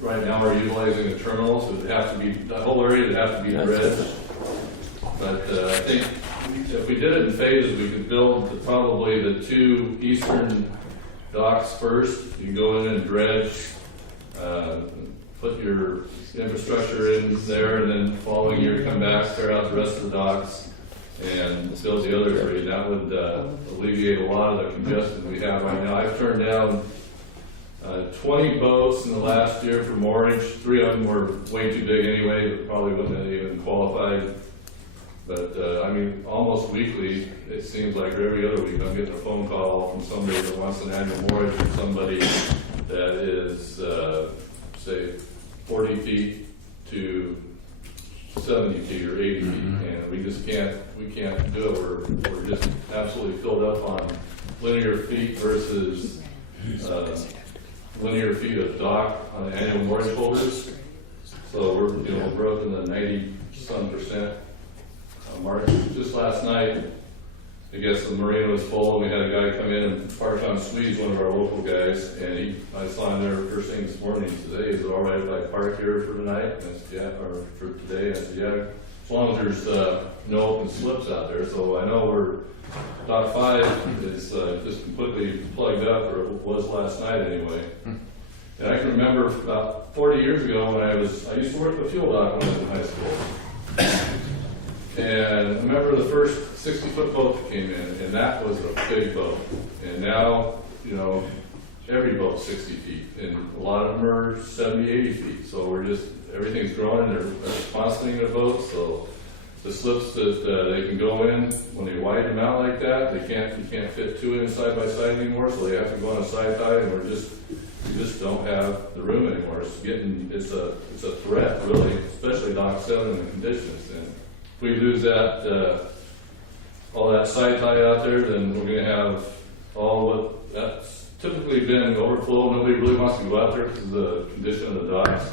right now are utilizing the terminals. It would have to be, that whole area would have to be dredged. But I think if we did it in phases, we could build probably the 2 eastern docks first. You can go in and dredge, put your infrastructure in there, and then following year come back, clear out the rest of the docks, and build the other 3. That would alleviate a lot of the congestion we have right now. I've turned down 20 boats in the last year for moorage. 3 of them were way too big anyway, but probably wouldn't have even qualified. But almost weekly, it seems like every other week, I'm getting a phone call from somebody that wants an annual moorage, or somebody that is, say, 40 feet to 70 feet or 80 feet, and we can't do it. We're just absolutely filled up on linear feet versus linear feet of dock on the annual moorage holders. So we're broken the 90-some% mark. Just last night, I guess the marina was full, and we had a guy come in and park on Swedes, one of our local guys, and I saw him there first thing this morning. He said, "Hey, is it all right if I park here for tonight?" And I said, "Yeah," or for today. And I said, "Yeah, as long as there's no open slips out there." So I know Dock 5 is just completely plugged up, or it was last night anyway. And I can remember about 40 years ago when I used to work the fuel dock when I was in high school. And I remember the first 60-foot boat that came in, and that was a big boat. And now, every boat's 60 feet, and a lot of them are 70, 80 feet. So everything's growing, and they're sponsoring the boats. So the slips that they can go in, when they widen them out like that, you can't fit 2 in side by side anymore. So they have to go on a side tie, and we just don't have the room anymore. It's a threat, really, especially Dock 7 and the conditions. And if we lose all that side tie out there, then we're going to have all what that's typically been overflow. Nobody really wants to go out there because of the condition of the docks.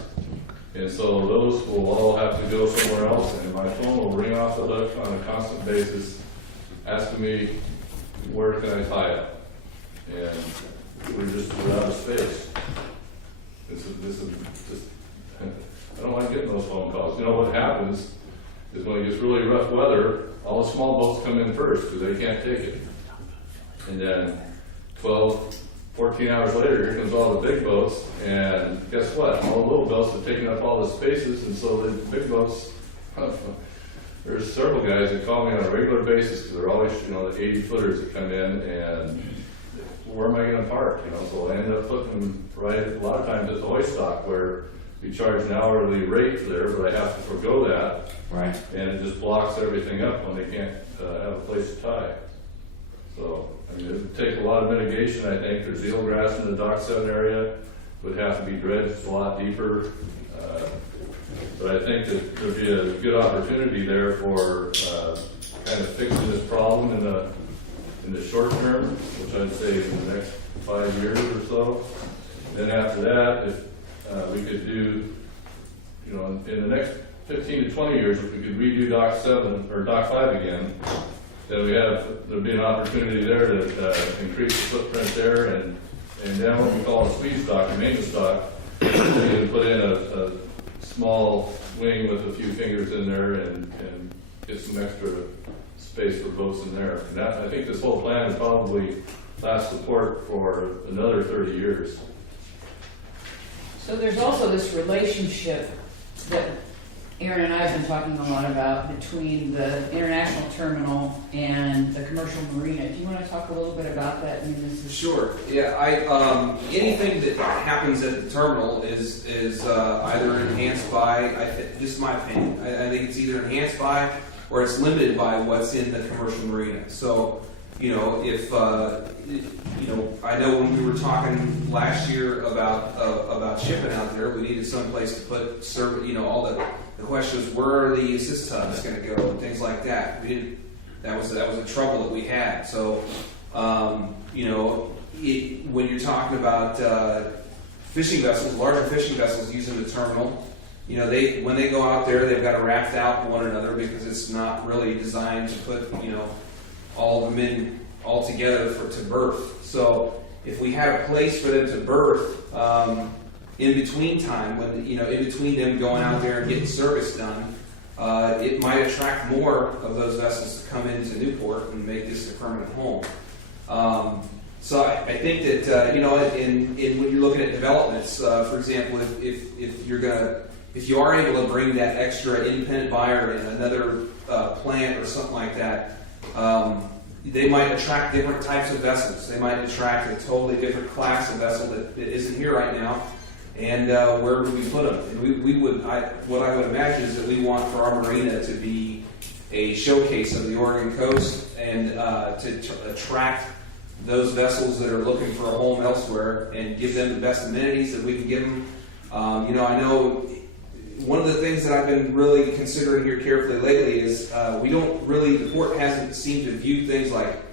And so those will all have to go somewhere else, and my phone will ring off the hook on a constant basis, asking me, where can I tie it? And we're out of space. This is just, I don't like getting those phone calls. You know what happens is when it gets really rough weather, all the small boats come in first because they can't take it. And then 12, 14 hours later, here comes all the big boats, and guess what? All the little boats are taking up all the spaces, and so the big boats, there's several guys that call me on a regular basis because they're always, the 80-footers that come in, and where am I going to park? So I end up putting them right, a lot of times at the hoist dock where we charge an hourly rate there, but I have to forego that. Right. And it just blocks everything up when they can't have a place to tie. So, it would take a lot of mitigation, I think. There's eelgrass in the Dock 7 area, would have to be dredged a lot deeper. But I think that there'd be a good opportunity there for kind of fixing this problem in the short term, which I'd say in the next 5 years or so. Then after that, if we could do, in the next 15 to 20 years, if we could redo Dock 7 or Dock 5 again, then there'd be an opportunity there to increase the footprint there, and then what we call a squeeze dock, a maintenance dock, you can put in a small wing with a few fingers in there and get some extra space for boats in there. And that, I think this whole plan would probably last support for another 30 years. So there's also this relationship that Aaron and I have been talking a lot about between the international terminal and the commercial marina. Do you want to talk a little bit about that? Sure. Yeah. Anything that happens at the terminal is either enhanced by, this is my opinion. I think it's either enhanced by or it's limited by what's in the commercial marina. So, if I know when we were talking last year about shipping out there, we needed some place to put all the question was, where are the assist hubs going to go and things like that. That was a trouble that we had. So, when you're talking about fishing vessels, larger fishing vessels using the terminal, when they go out there, they've got to raft out one another because it's not really designed to put all of them in all together to berth. So if we had a place for them to berth in between time, when in between them going out there and getting service done, it might attract more of those vessels to come into Newport and make this a permanent home. So I think that when you're looking at developments, for example, if you are able to bring that extra independent buyer in another plant or something like that, they might attract different types of vessels. They might attract a totally different class of vessel that isn't here right now. And where would we put them? And what I would imagine is that we want for our marina to be a showcase of the Oregon coast and to attract those vessels that are looking for a home elsewhere and give them the best amenities that we can give them. I know one of the things that I've been really considering here carefully lately is the port hasn't seemed to view things like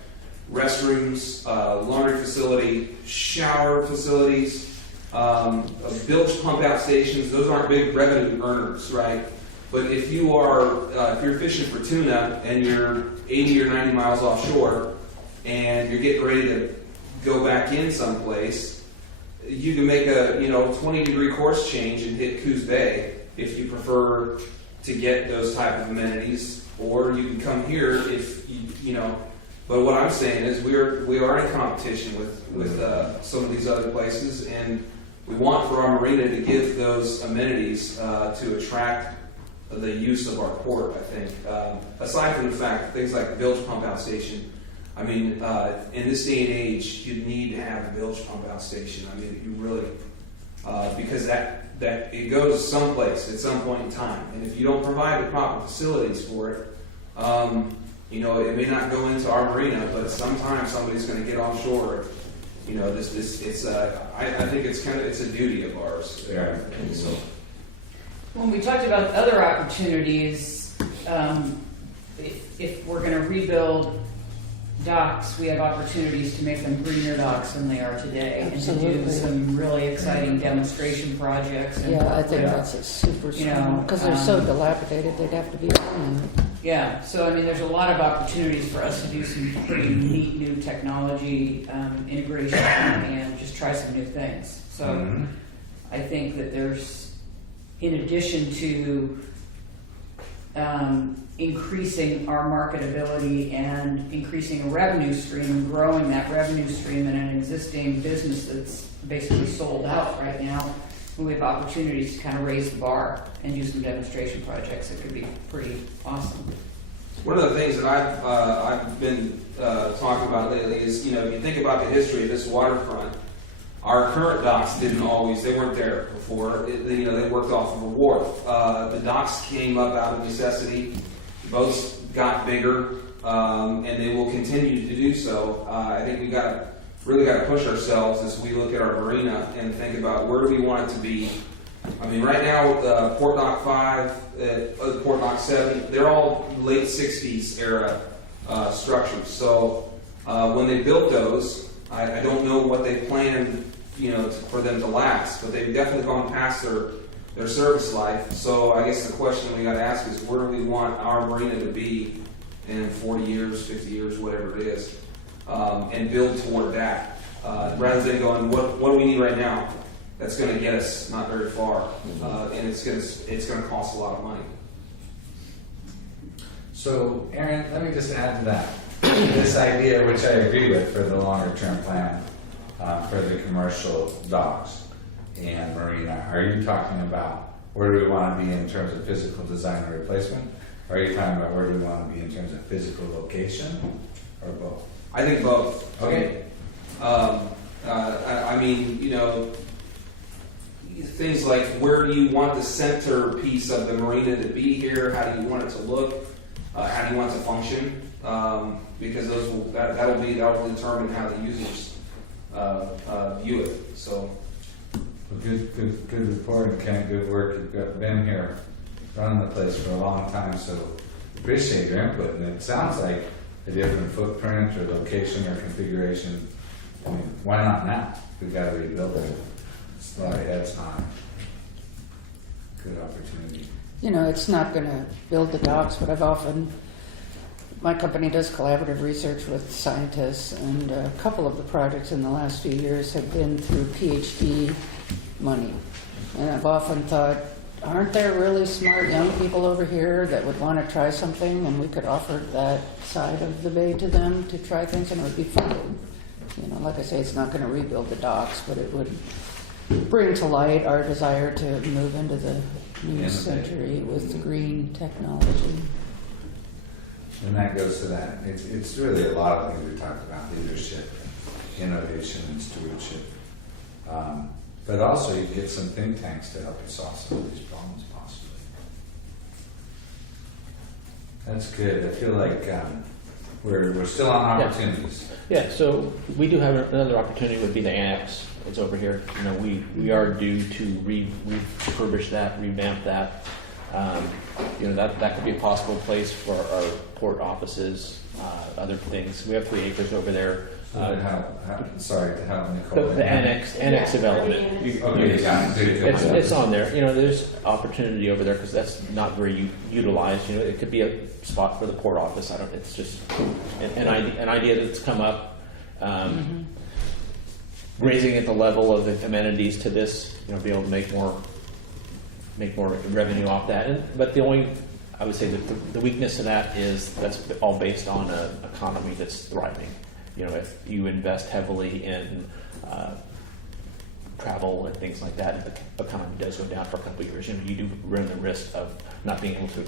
restrooms, laundry facility, shower facilities, bilge pump out stations. Those aren't big revenue earners, right? But if you're fishing for tuna and you're 80 or 90 miles offshore and you're getting ready to go back in someplace, you can make a 20-degree course change and hit Coos Bay if you prefer to get those type of amenities, or you can come here if you. But what I'm saying is we are in competition with some of these other places, and we want for our marina to give those amenities to attract the use of our port. I think aside from the fact that things like the bilge pump out station. I mean, in this day and age, you need to have a bilge pump out station. I mean, you really, because that it goes someplace at some point in time, and if you don't provide the proper facilities for it, it may not go into our marina, but sometimes somebody's going to get offshore. I think it's a duty of ours. Yeah. So. When we talked about other opportunities, if we're going to rebuild docks, we have opportunities to make them greener docks than they are today. And to do Absolutely. some really exciting demonstration projects. And Yeah, I think work with- that's a super You know, strong, because they're so um, dilapidated, they'd have to be cleaned. Yeah, so I mean, there's a lot of opportunities for us to do some pretty neat new technology integration and just try some new things. So Mhm. I think that there's, in addition to increasing our marketability and increasing a revenue stream and growing that revenue stream in an existing business that's basically sold out right now, we have opportunities to kind of raise the bar and do some demonstration projects that could be pretty awesome. One of the things that I've been talking about lately is, you know, if you think about the history of this waterfront, our current docks didn't always, they weren't there before. They worked off of a wharf. The docks came up out of necessity. Boats got bigger, and they will continue to do so. I think we really got to push ourselves as we look at our marina and think about where do we want it to be. I mean, right now, Port Dock 5, Port Dock 7, they're all late 60s era structures. So when they built those, I don't know what they planned, for them to last, but they've definitely gone past their service life. So I guess the question we got to ask is, where do we want our marina to be in 40 years, 50 years, whatever it is, and build toward that, rather than going, what do we need right now? That's going to get us not very far, and it's going to cost a lot of money. So, Aaron, let me just add to that. This idea, which I agree with for the longer term plan, for the commercial docks and marina, are you talking about where do we want to be in terms of physical design and replacement? Or are you talking about where do we want to be in terms of physical location, or both? I think both. Okay. I mean, things like, where do you want the centerpiece of the marina to be here? How do you want it to look? How do you want it to function? Because that'll determine how the users view it. So, Good report, and Ken, good work. You've been here running the place for a long time, so appreciate your input. And it sounds like a different footprint or location or configuration. I mean, why not now? We've got to rebuild it. It's a lot of heads on it. Good opportunity. It's not going to build the docks, but my company does collaborative research with scientists, and a couple of the projects in the last few years have been through PhD money. And I've often thought, aren't there really smart young people over here that would want to try something, and we could offer that side of the bay to them to try things, and it would be fun. Like I say, it's not going to rebuild the docks, but it would bring to light our desire to move into the new century with the green technology. And that goes to that. It's really a lot of things we talked about: leadership, innovation, and stewardship. But also, you get some think tanks to help you solve some of these problems, possibly. That's good. I feel like we're still on opportunities. Yeah, so we do have another opportunity would be the annex. It's over here. We are due to refurbish that, revamp that. That could be a possible place for our port offices, other things. We have 3 acres over there. Sorry to help Nicole. The annex development. It's on there. There's opportunity over there because that's not very utilized. It could be a spot for the port office. It's just an idea that's come up. Raising at the level of the amenities to this, be able to make more revenue off that. But I would say that the weakness of that is that's all based on an economy that's thriving. If you invest heavily in travel and things like that, and the economy does go down for a couple of years, you do run the risk of not being able to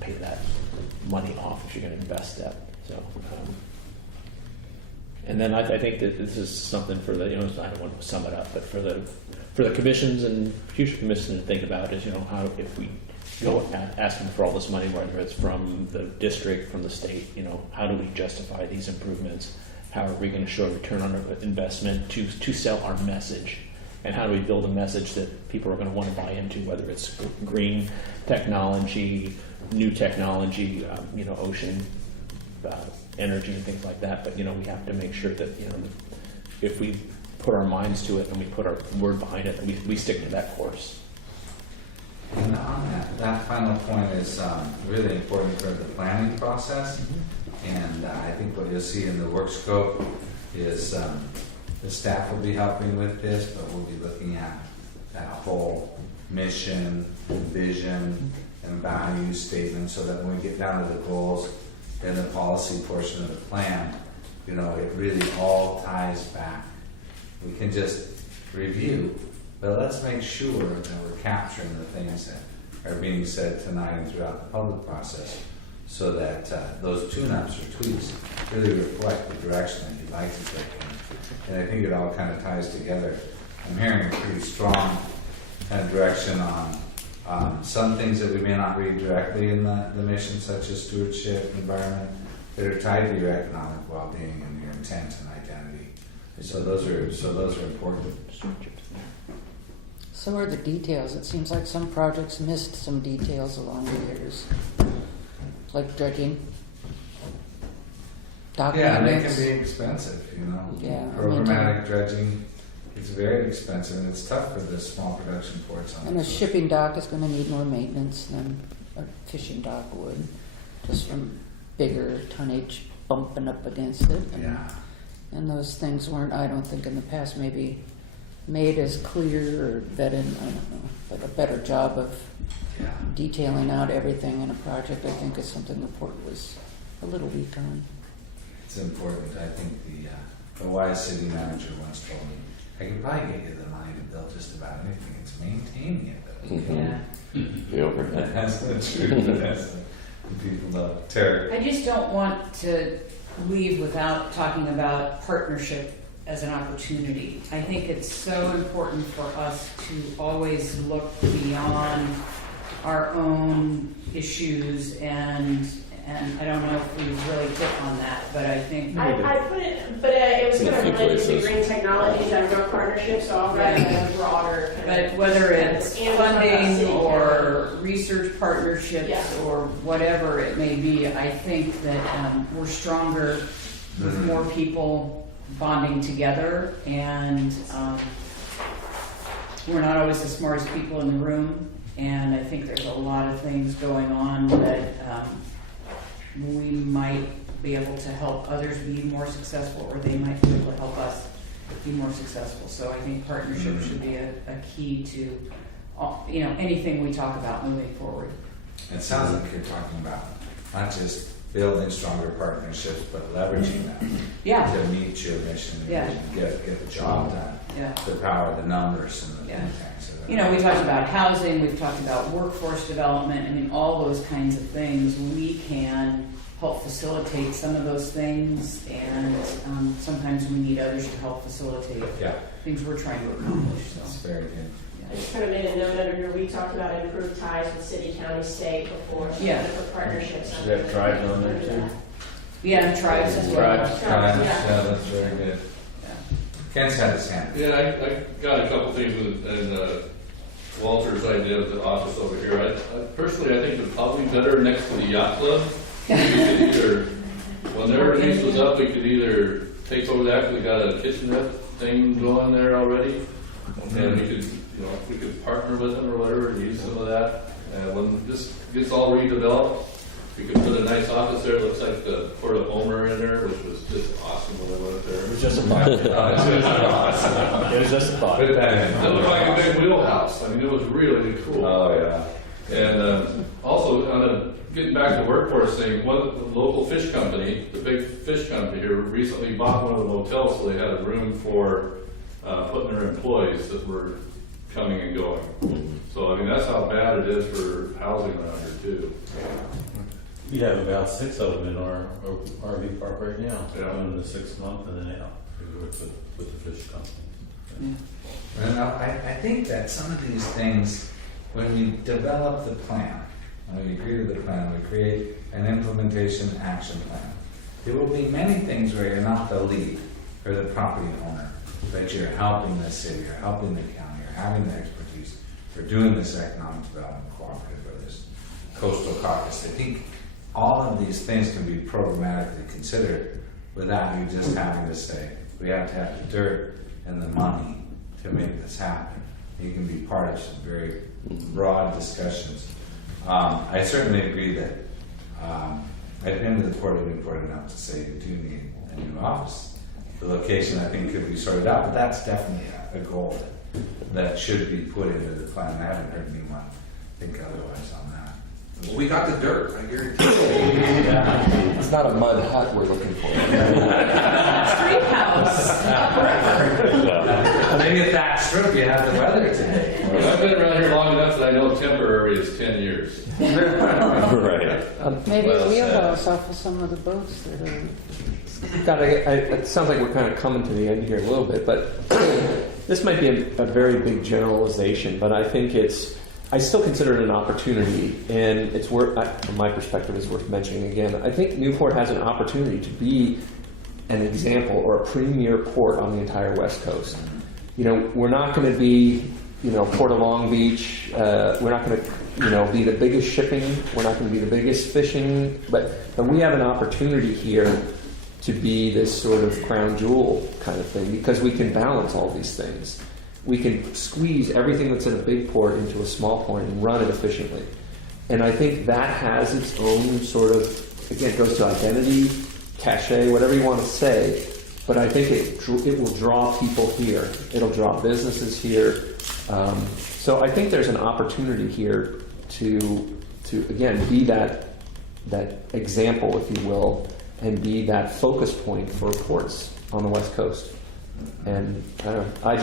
pay that money off if you're going to invest that. So, and then I think that this is something for the, I don't want to sum it up, but for the commissions and future commissions to think about is, how if we go asking for all this money, whether it's from the district, from the state, how do we justify these improvements? How are we going to show a return on investment to sell our message? And how do we build a message that people are going to want to buy into, whether it's green technology, new technology, ocean energy and things like that. But we have to make sure that if we put our minds to it and we put our word behind it, and we stick to that course. And on that final point is really important for the planning process. And I think what you'll see in the work scope is the staff will be helping with this, but we'll be looking at that whole mission, vision, and value statement, so that when we get down to the goals and the policy portion of the plan, it really all ties back. We can just review, but let's make sure that we're capturing the things that are being said tonight and throughout the public process, so that those tune-ups or tweaks really reflect the direction that you'd like to take. And I think it all kind of ties together. I'm hearing a pretty strong kind of direction on some things that we may not read directly in the mission, such as stewardship, environment, that are tied to your economic well-being and your intent and identity. So those are important. So are the details. It seems like some projects missed some details along the years, like dredging. Dock Yeah, and they can maintenance. be expensive, Yeah, Programmatic dredging, it's very expensive, and it's tough for the small production ports. And a shipping dock is going to need more maintenance than a fishing dock would, just from bigger tonnage bumping up against it. And those things weren't, I don't think in the past, maybe made as clear or vetted, I don't know, but a better job of detailing out everything in a project, I think, is something the port was a little weak on. It's important. I think the wise city manager once told me, I can probably get you the money to build just about anything. It's maintaining it that we can. The overhead. That's the truth. That's the people don't tear. I just don't want to leave without talking about partnership as an opportunity. I think it's so important for us to always look beyond our own issues, and I don't know if we've really hit on that, but I think I put it, but it was kind of related to green technologies and growth partnerships, so I'll write a broader kind but of. whether it's And funding city or research partnerships Yeah. or whatever it may be, I think that we're stronger with more people bonding together, and we're not always the smartest people in the room, and I think there's a lot of things going on that we might be able to help others be more successful, or they might be able to help us be more successful. So I think partnership should be a key to anything we talk about moving forward. It sounds like you're talking about not just building stronger partnerships, but leveraging them to meet your mission and get the job done. Yeah. The power of the numbers and the things. We talked about housing, we've talked about workforce development. I mean, all those kinds of things. We can help facilitate some of those things, and sometimes we need others to help facilitate things we're trying to accomplish. So. That's very good. I just kind of made a note under here, we talked about improved ties with city, county, state before. So for partnerships. Should have tribes on there too. Yeah, tribes as well. Tribes, yeah, that's very good. Ken's had his hand. Yeah, I got a couple things in Walter's idea of the office over here. I personally, I think it's probably better next to the yacht club. We could either, when their lease was up, we could either take over that, we got a kitchenette thing going there already, and we could, if we could partner with them or whatever, and use some of that. And when this gets all redeveloped, we could put a nice office there. It looks like the Port of Homer in there, which was just awesome when I went there. It was just a thought. It was just a thought. Put that in. It looked like a big wheelhouse. I mean, it was really cool. Oh, yeah. And also, getting back to the workforce thing, the local fish company, the big fish company here, recently bought one of the motels, so they had a room for putting their employees that were coming and going. So, I mean, that's how bad it is for housing around here, too. We have about 6 of them in our RV park right now. Yeah. One in the 6th month and then out with the fish company. Well, I think that some of these things, when we develop the plan, when we agree to the plan, we create an implementation action plan. There will be many things where you're not the lead or the property owner, but you're helping the city, you're helping the county, you're having the expertise, for doing this economic development cooperative or this coastal caucus. I think all of these things can be programmatically considered without you just having to say, we have to have the dirt and the money to make this happen. You can be part of some very broad discussions. I certainly agree that I've been to the Port of Newport enough to say you do need a new office. The location, I think, could be sorted out, but that's definitely a goal that should be put into the plan. I haven't heard anyone think otherwise on that. We got the dirt, I guarantee you. Yeah. It's not a mud hut we're looking for. Street house. Maybe a thatched roof, you have the weather today. I've been around here long enough that I know temporary is 10 years. Right. Maybe Well a wheelhouse said. off of some of the boats that are. God, it sounds like we're kind of coming to the end here a little bit, but this might be a very big generalization, but I think I still consider it an opportunity, and it's from my perspective, it's worth mentioning again. I think Newport has an opportunity to be an example or a premier port on the entire West Coast. You know, we're not going to be, Port of Long Beach. We're not going to, be the biggest shipping. We're not going to be the biggest fishing, but we have an opportunity here to be this sort of crown jewel kind of thing because we can balance all these things. We can squeeze everything that's in a big port into a small port and run it efficiently. And I think that has its own sort of, again, it goes to identity, cachet, whatever you want to say, but I think it will draw people here. It'll draw businesses here. So I think there's an opportunity here to again, be that example, if you will, and be that focus point for ports on the West Coast. And I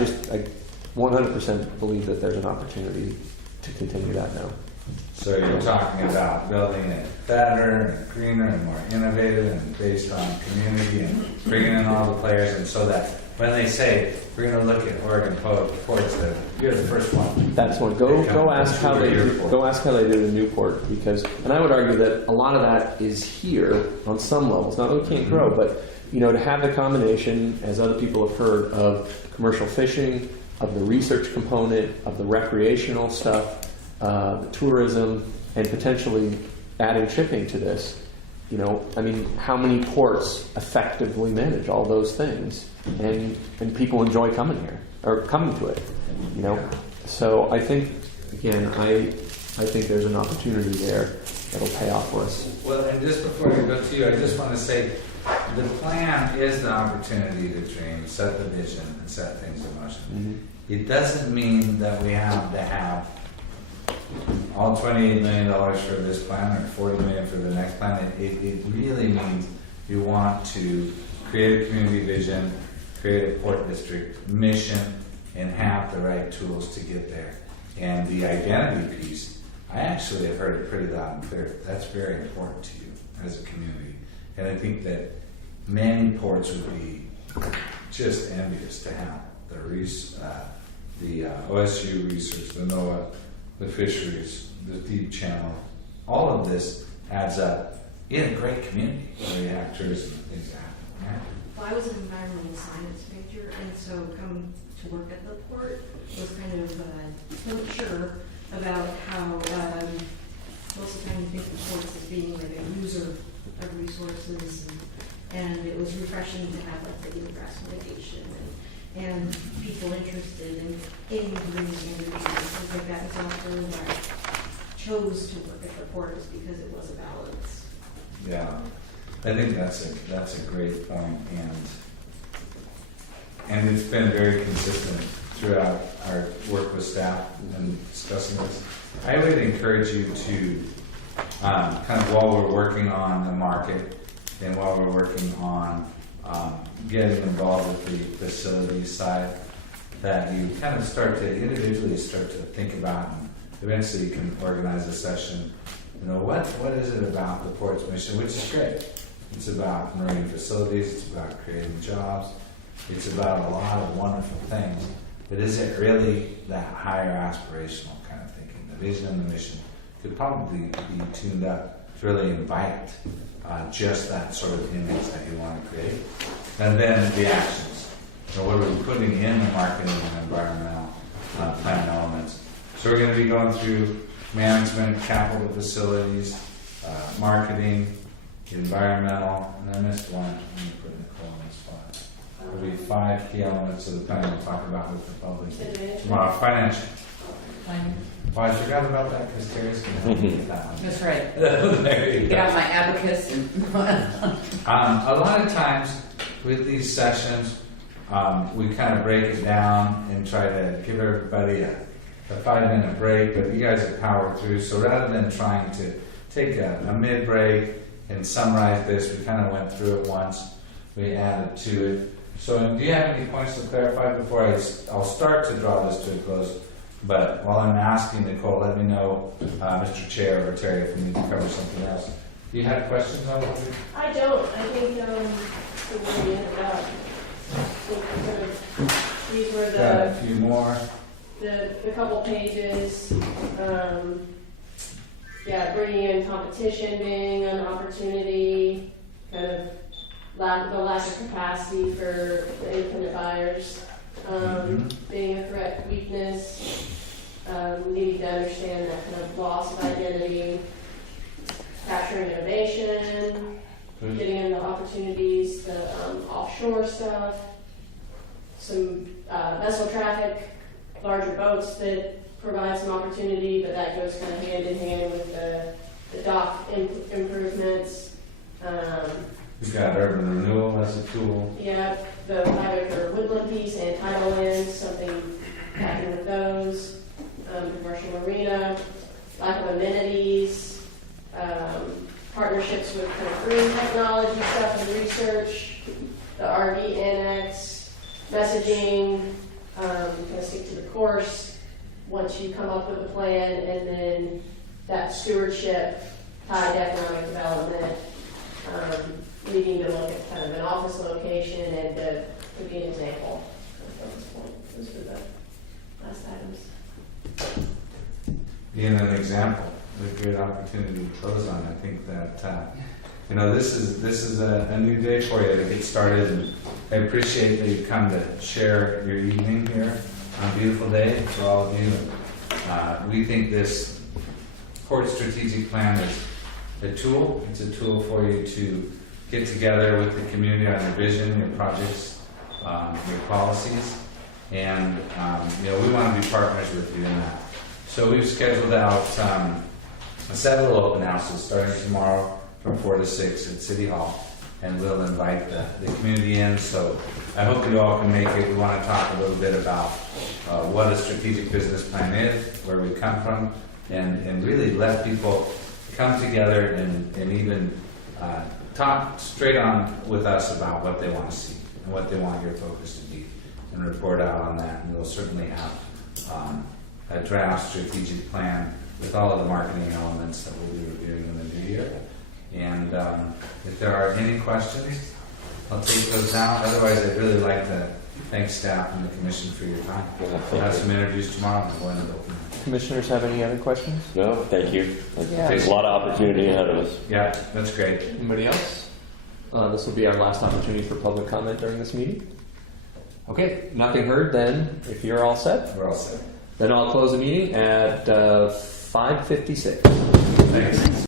100% believe that there's an opportunity to continue that now. So you're talking about building it better and greener and more innovative and based on community and bringing in all the players, and so that when they say we're going to look at Oregon ports, that you're the first one. That's one. Go ask how they did in Newport, and I would argue that a lot of that is here on some levels. Not that we can't grow, but to have the combination, as other people have heard, of commercial fishing, of the research component, of the recreational stuff, the tourism, and potentially adding shipping to this. How many ports effectively manage all those things, and people enjoy coming here or coming to it. So I think again, I think there's an opportunity there that'll pay off for us. Well, and just before we go to you, I just want to say the plan is the opportunity to dream, set the vision, and set things in motion. Mm-hmm. It doesn't mean that we have to have all $28 million for this plan or $40 million for the next plan. It really means you want to create a community vision, create a port district mission, and have the right tools to get there. And the identity piece, I actually have heard it pretty loud and clear. That's very important to you as a community. And I think that many ports would be just envious to have the OSU research, the NOAA, the fisheries, the deep channel. All of this adds up in a great community where you have tourism and things happen. Right? Well, I was an environmental science major, and so come to work at the port was kind of unsure about how most of the time you think of ports as being like a user of resources, and it was refreshing to have like the grass mitigation and people interested in green energy and things like that. It's also why I chose to work at the port, is because it was a balance. Yeah, I think that's a great point, and it's been very consistent throughout our work with staff and discussing this. I would encourage you to kind of, while we're working on the market and while we're working on getting involved with the facilities side, that you kind of start to individually start to think about, and eventually you can organize a session. What is it about the port's mission, which is great. It's about marine facilities, it's about creating jobs, it's about a lot of wonderful things. But is it really that higher aspirational kind of thinking? The vision and the mission could probably be tuned up to really invite just that sort of image that you want to create. And then the actions. What are we putting in the marketing and environmental plan elements? So we're going to be going through management, capital facilities, marketing, environmental, and I missed one. Let me put Nicole on the spot. There'll be 5 key elements of the plan we'll talk about with the public tomorrow. Financial. Well, I forgot about that because Terry's going to get that one. That's right. There you Get go. out my abacus and. A lot of times with these sessions, we kind of break it down and try to give everybody a 5-minute break, but you guys have powered through. So rather than trying to take a mid-break and summarize this, we kind of went through it once. We added to it. So do you have any points to clarify before I'll start to draw this to a close? But while I'm asking Nicole, let me know, Mr. Chair or Terry, if we need to cover something else. Do you have questions on what I don't. I think the way we ended up. These were got a few more? the couple pages. Yeah, bringing in competition being an opportunity, kind of the lack of capacity for the independent buyers, being a threat, weakness, needing to understand that kind of loss of identity, capturing innovation, getting into opportunities, the offshore stuff, some vessel traffic, larger boats that provide some opportunity, but that goes kind of hand in hand with the dock improvements. We've got urban renewal as a tool. Yeah, the highway for woodland piece and tidal lands, something happening with those. Commercial marina, lack of amenities, partnerships with kind of green technology stuff and research, the RV annex, messaging, kind of stick to the course once you come up with a plan, and then that stewardship tied to economic development, needing to look at kind of an office location and to be an example at this point. Those are the last items. Being an example, a great opportunity to close on. I think that this is a new day for you to get started, and I appreciate that you come to share your evening here on a beautiful day for all of you. We think this Port Strategic Plan is a tool. It's a tool for you to get together with the community on your vision, your projects, your policies, and we want to be partners with you in that. So we've scheduled out several open houses starting tomorrow from 4 to 6 at City Hall, and we'll invite the community in. So I hope you all can make it. We want to talk a little bit about what a strategic business plan is, where we come from, and really let people come together and even talk straight on with us about what they want to see and what they want your focus to be, and report out on that. And we'll certainly have a draft strategic plan with all of the marketing elements that we'll be reviewing in the new year. And if there are any questions, I'll take those now. Otherwise, I'd really like to thank staff and the commission for your time. We'll have some interviews tomorrow. And we'll end up opening. Commissioners have any other questions? No, thank you. Yeah. There's a lot of opportunity ahead of us. Yeah, that's great. Anybody else? This will be our last opportunity for public comment during this meeting. Okay, nothing heard then. If you're all set, We're all set. then I'll close the meeting at 5:56. Thanks.